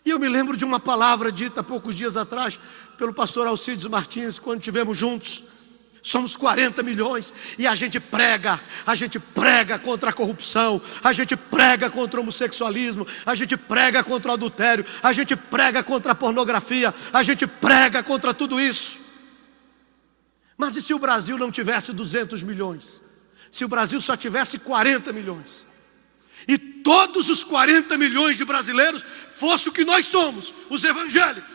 E eu me lembro de uma palavra dita há poucos dias atrás pelo pastor Alcides Martins, quando estivemos juntos. Somos 40 milhões e a gente prega contra a corrupção, a gente prega contra o homossexualismo, a gente prega contra o adultério, a gente prega contra a pornografia, a gente prega contra tudo isso. Mas e se o Brasil não tivesse 200 milhões? Se o Brasil só tivesse 40 milhões? E todos os 40 milhões de brasileiros fossem o que nós somos, os evangélicos?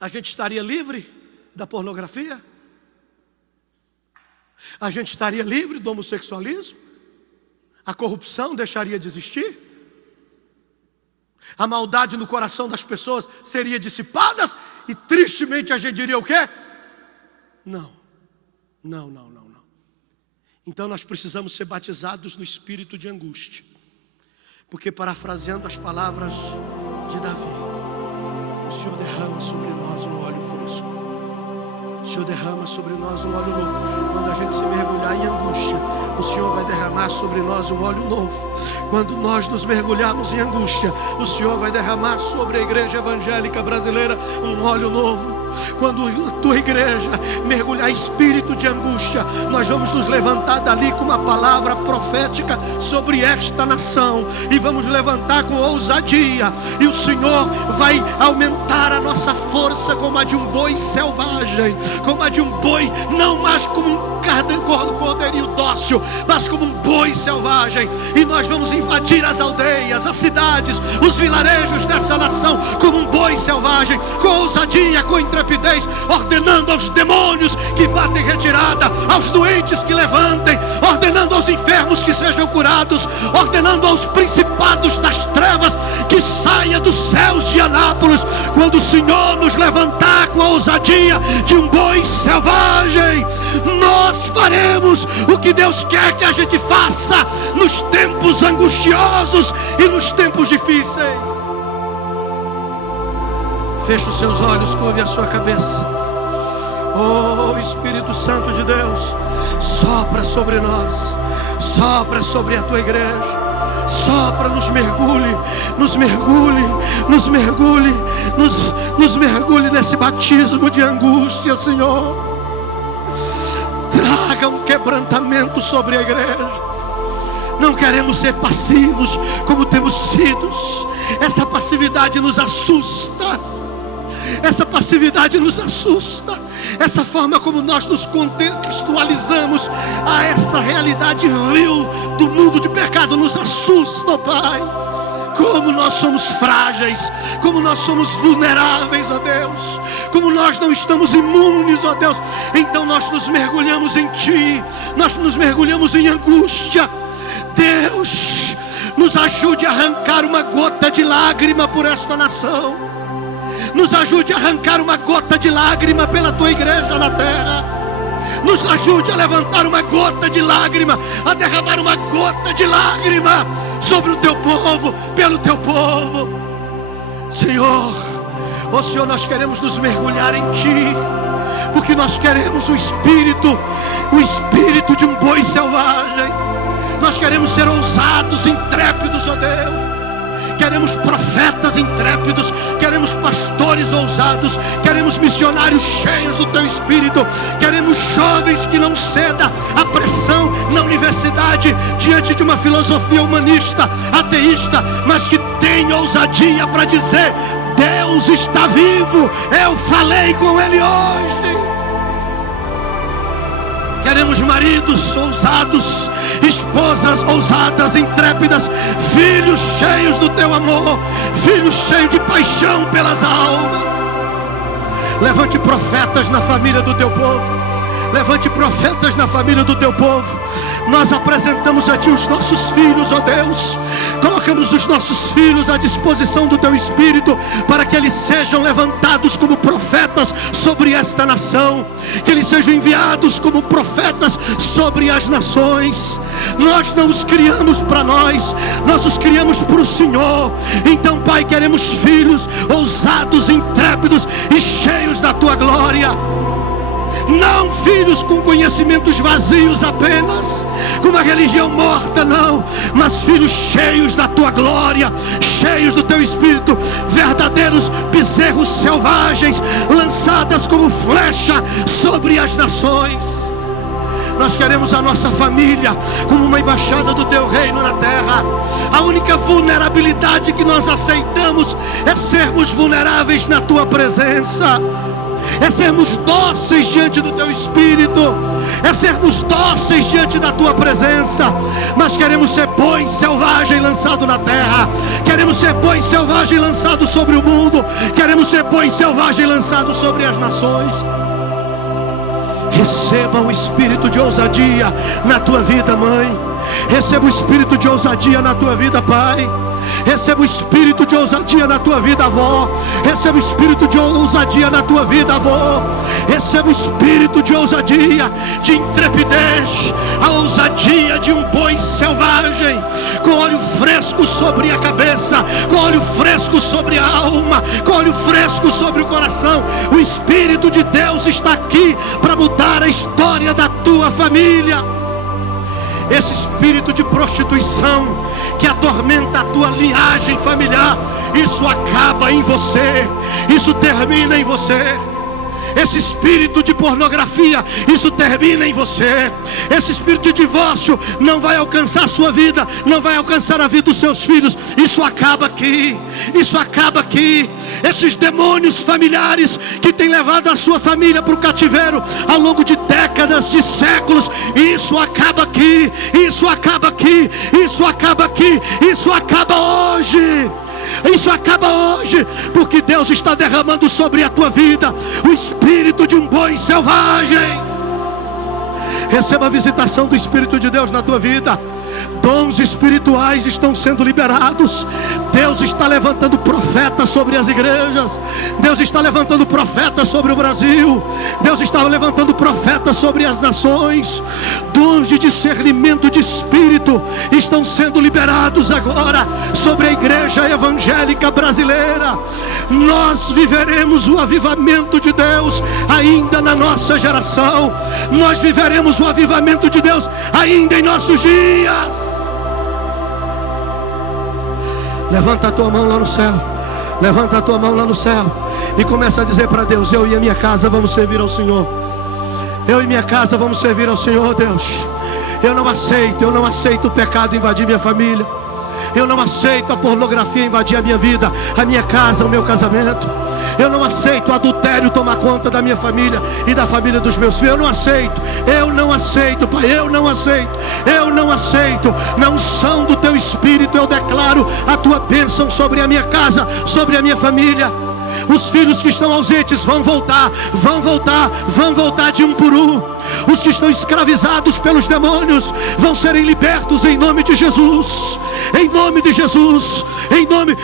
A gente estaria livre da pornografia? A gente estaria livre do homossexualismo? A corrupção deixaria de existir? A maldade no coração das pessoas seria dissipada? E tristemente a gente diria o quê? Não. Então nós precisamos ser batizados no espírito de angústia, porque, parafraseando as palavras de Davi, o Senhor derrama sobre nós um óleo fresco, o Senhor derrama sobre nós um óleo novo. Quando a gente se mergulhar em angústia, o Senhor vai derramar sobre nós um óleo novo. Quando nós nos mergulharmos em angústia, o Senhor vai derramar sobre a igreja evangélica brasileira um óleo novo. Quando a tua igreja mergulhar em espírito de angústia, nós vamos nos levantar dali com uma palavra profética sobre esta nação, e vamos levantar com ousadia, e o Senhor vai aumentar a nossa força como a de um boi selvagem, como a de um boi, não mais como um cordeirinho dócil, mas como um boi selvagem. E nós vamos invadir as aldeias, as cidades, os vilarejos dessa nação como um boi selvagem, com ousadia, com intrepidez, ordenando aos demônios que batem retirada, aos doentes que levantem, ordenando aos enfermos que sejam curados, ordenando aos principados das trevas que saia dos céus de Anápolis, quando o Senhor nos levantar com a ousadia de um boi selvagem. Nós faremos o que Deus quer que a gente faça nos tempos angustiosos e nos tempos difíceis. Feche os seus olhos, curve a sua cabeça. Oh Espírito Santo de Deus, sopra sobre nós, sopra sobre a tua igreja. Sopra, nos mergulhe, nos mergulhe, nos mergulhe, nos mergulhe nesse batismo de angústia, Senhor. Traga um quebrantamento sobre a igreja. Não queremos ser passivos como temos sido. Essa passividade nos assusta. Essa passividade nos assusta. Essa forma como nós nos contextualizamos a essa realidade vil do mundo de pecado nos assusta, Pai. Como nós somos frágeis, como nós somos vulneráveis, ó Deus, como nós não estamos imunes, ó Deus. Então nós nos mergulhamos em Ti, nós nos mergulhamos em angústia. Deus, nos ajude a arrancar uma gota de lágrima por esta nação. Nos ajude a arrancar uma gota de lágrima pela tua igreja na terra. Nos ajude a levantar uma gota de lágrima, a derramar uma gota de lágrima sobre o teu povo, pelo teu povo. Senhor, ó Senhor, nós queremos nos mergulhar em Ti, porque nós queremos o espírito de um boi selvagem. Nós queremos ser ousados, intrépidos, ó Deus. Queremos profetas intrépidos, queremos pastores ousados, queremos missionários cheios do Teu Espírito, queremos jovens que não cedam à pressão na universidade diante de uma filosofia humanista, ateísta, mas que tenha ousadia para dizer: Deus está vivo, eu falei com Ele hoje. Queremos maridos ousados, esposas ousadas, intrépidas, filhos cheios do Teu amor, filhos cheios de paixão pelas almas. Levante profetas na família do Teu povo. Levante profetas na família do Teu povo. Nós apresentamos a Ti os nossos filhos, ó Deus. Colocamos os nossos filhos à disposição do Teu Espírito, para que eles sejam levantados como profetas sobre esta nação, que eles sejam enviados como profetas sobre as nações. Nós não os criamos para nós, nós os criamos para o Senhor. Então, Pai, queremos filhos ousados, intrépidos e cheios da Tua glória. Não filhos com conhecimentos vazios apenas, com uma religião morta, não, mas filhos cheios da Tua glória, cheios do Teu Espírito, verdadeiros bezerros selvagens, lançadas como flecha sobre as nações. Nós queremos a nossa família como uma embaixada do Teu reino na terra. A única vulnerabilidade que nós aceitamos é sermos vulneráveis na Tua presença, é sermos dóceis diante do Teu Espírito, é sermos dóceis diante da Tua presença. Mas queremos ser boi selvagem lançado na terra, queremos ser boi selvagem lançado sobre o mundo, queremos ser boi selvagem lançado sobre as nações. Receba o espírito de ousadia na tua vida, mãe. Receba o espírito de ousadia na tua vida, pai. Receba o espírito de ousadia na tua vida, avó. Receba o espírito de ousadia na tua vida, avó. Receba o espírito de ousadia, de intrepidez, a ousadia de um boi selvagem, com óleo fresco sobre a cabeça, com óleo fresco sobre a alma, com óleo fresco sobre o coração. O Espírito de Deus está aqui para mudar a história da tua família. Esse espírito de prostituição que atormenta a tua linhagem familiar, isso acaba em você, isso termina em você. Esse espírito de pornografia, isso termina em você. Esse espírito de divórcio não vai alcançar a sua vida, não vai alcançar a vida dos seus filhos. Isso acaba aqui, isso acaba aqui. Esses demônios familiares que têm levado a sua família para o cativeiro ao longo de décadas, de séculos, isso acaba aqui, isso acaba aqui, isso acaba aqui, isso acaba hoje. Isso acaba hoje, porque Deus está derramando sobre a tua vida o espírito de um boi selvagem. Receba a visitação do Espírito de Deus na tua vida. Dons espirituais estão sendo liberados. Deus está levantando profetas sobre as igrejas. Deus está levantando profetas sobre o Brasil. Deus está levantando profetas sobre as nações. Dons de discernimento de espírito estão sendo liberados agora sobre a igreja evangélica brasileira. Nós viveremos o avivamento de Deus ainda na nossa geração. Nós viveremos o avivamento de Deus ainda em nossos dias. Levanta a tua mão lá no céu. Levanta a tua mão lá no céu e começa a dizer para Deus: eu e a minha casa vamos servir ao Senhor. Eu e minha casa vamos servir ao Senhor, Deus. Eu não aceito o pecado invadir minha família. Eu não aceito a pornografia invadir a minha vida, a minha casa, o meu casamento. Eu não aceito o adultério tomar conta da minha família e da família dos meus filhos. Eu não aceito, Pai, eu não aceito. Na unção do teu Espírito eu declaro a tua bênção sobre a minha casa, sobre a minha família. Os filhos que estão ausentes vão voltar de um por um. Os que estão escravizados pelos demônios vão serem libertos em nome de Jesus. Em nome de Jesus.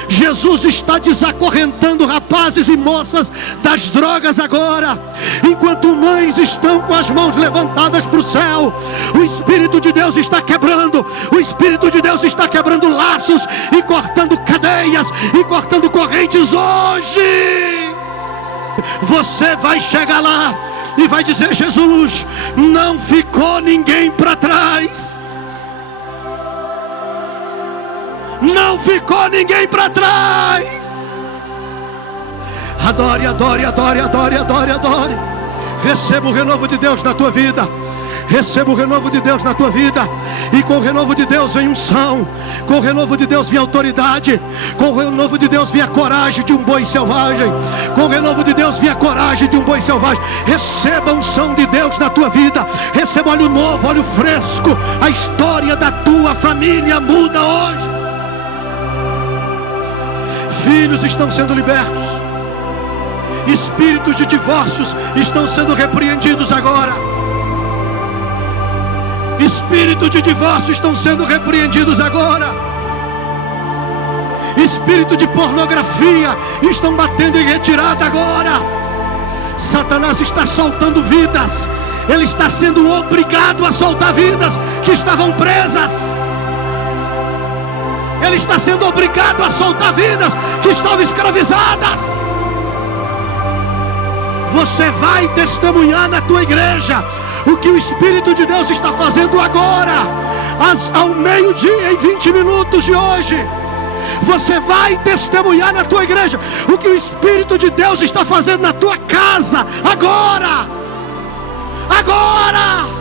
Jesus está desacorrentando rapazes e moças das drogas agora. Enquanto mães estão com as mãos levantadas para o céu, o Espírito de Deus está quebrando. O Espírito de Deus está quebrando laços e cortando cadeias e cortando correntes hoje. Você vai chegar lá e vai dizer: Jesus, não ficou ninguém para trás. Não ficou ninguém para trás. Adore, adore, adore, adore, adore, adore. Receba o renovo de Deus na tua vida. Receba o renovo de Deus na tua vida. E com o renovo de Deus vem unção. Com o renovo de Deus vem autoridade. Com o renovo de Deus vem a coragem de um boi selvagem. Com o renovo de Deus vem a coragem de um boi selvagem. Receba a unção de Deus na tua vida. Receba óleo novo, óleo fresco. A história da tua família muda hoje. Filhos estão sendo libertos. Espíritos de divórcios estão sendo repreendidos agora. Espírito de divórcio estão sendo repreendidos agora. Espírito de pornografia estão batendo em retirada agora. Satanás está soltando vidas. Ele está sendo obrigado a soltar vidas que estavam presas. Ele está sendo obrigado a soltar vidas que estavam escravizadas. Você vai testemunhar na tua igreja o que o Espírito de Deus está fazendo agora, ao meio-dia e 20 minutos de hoje. Você vai testemunhar na tua igreja o que o Espírito de Deus está fazendo na tua casa agora. Agora!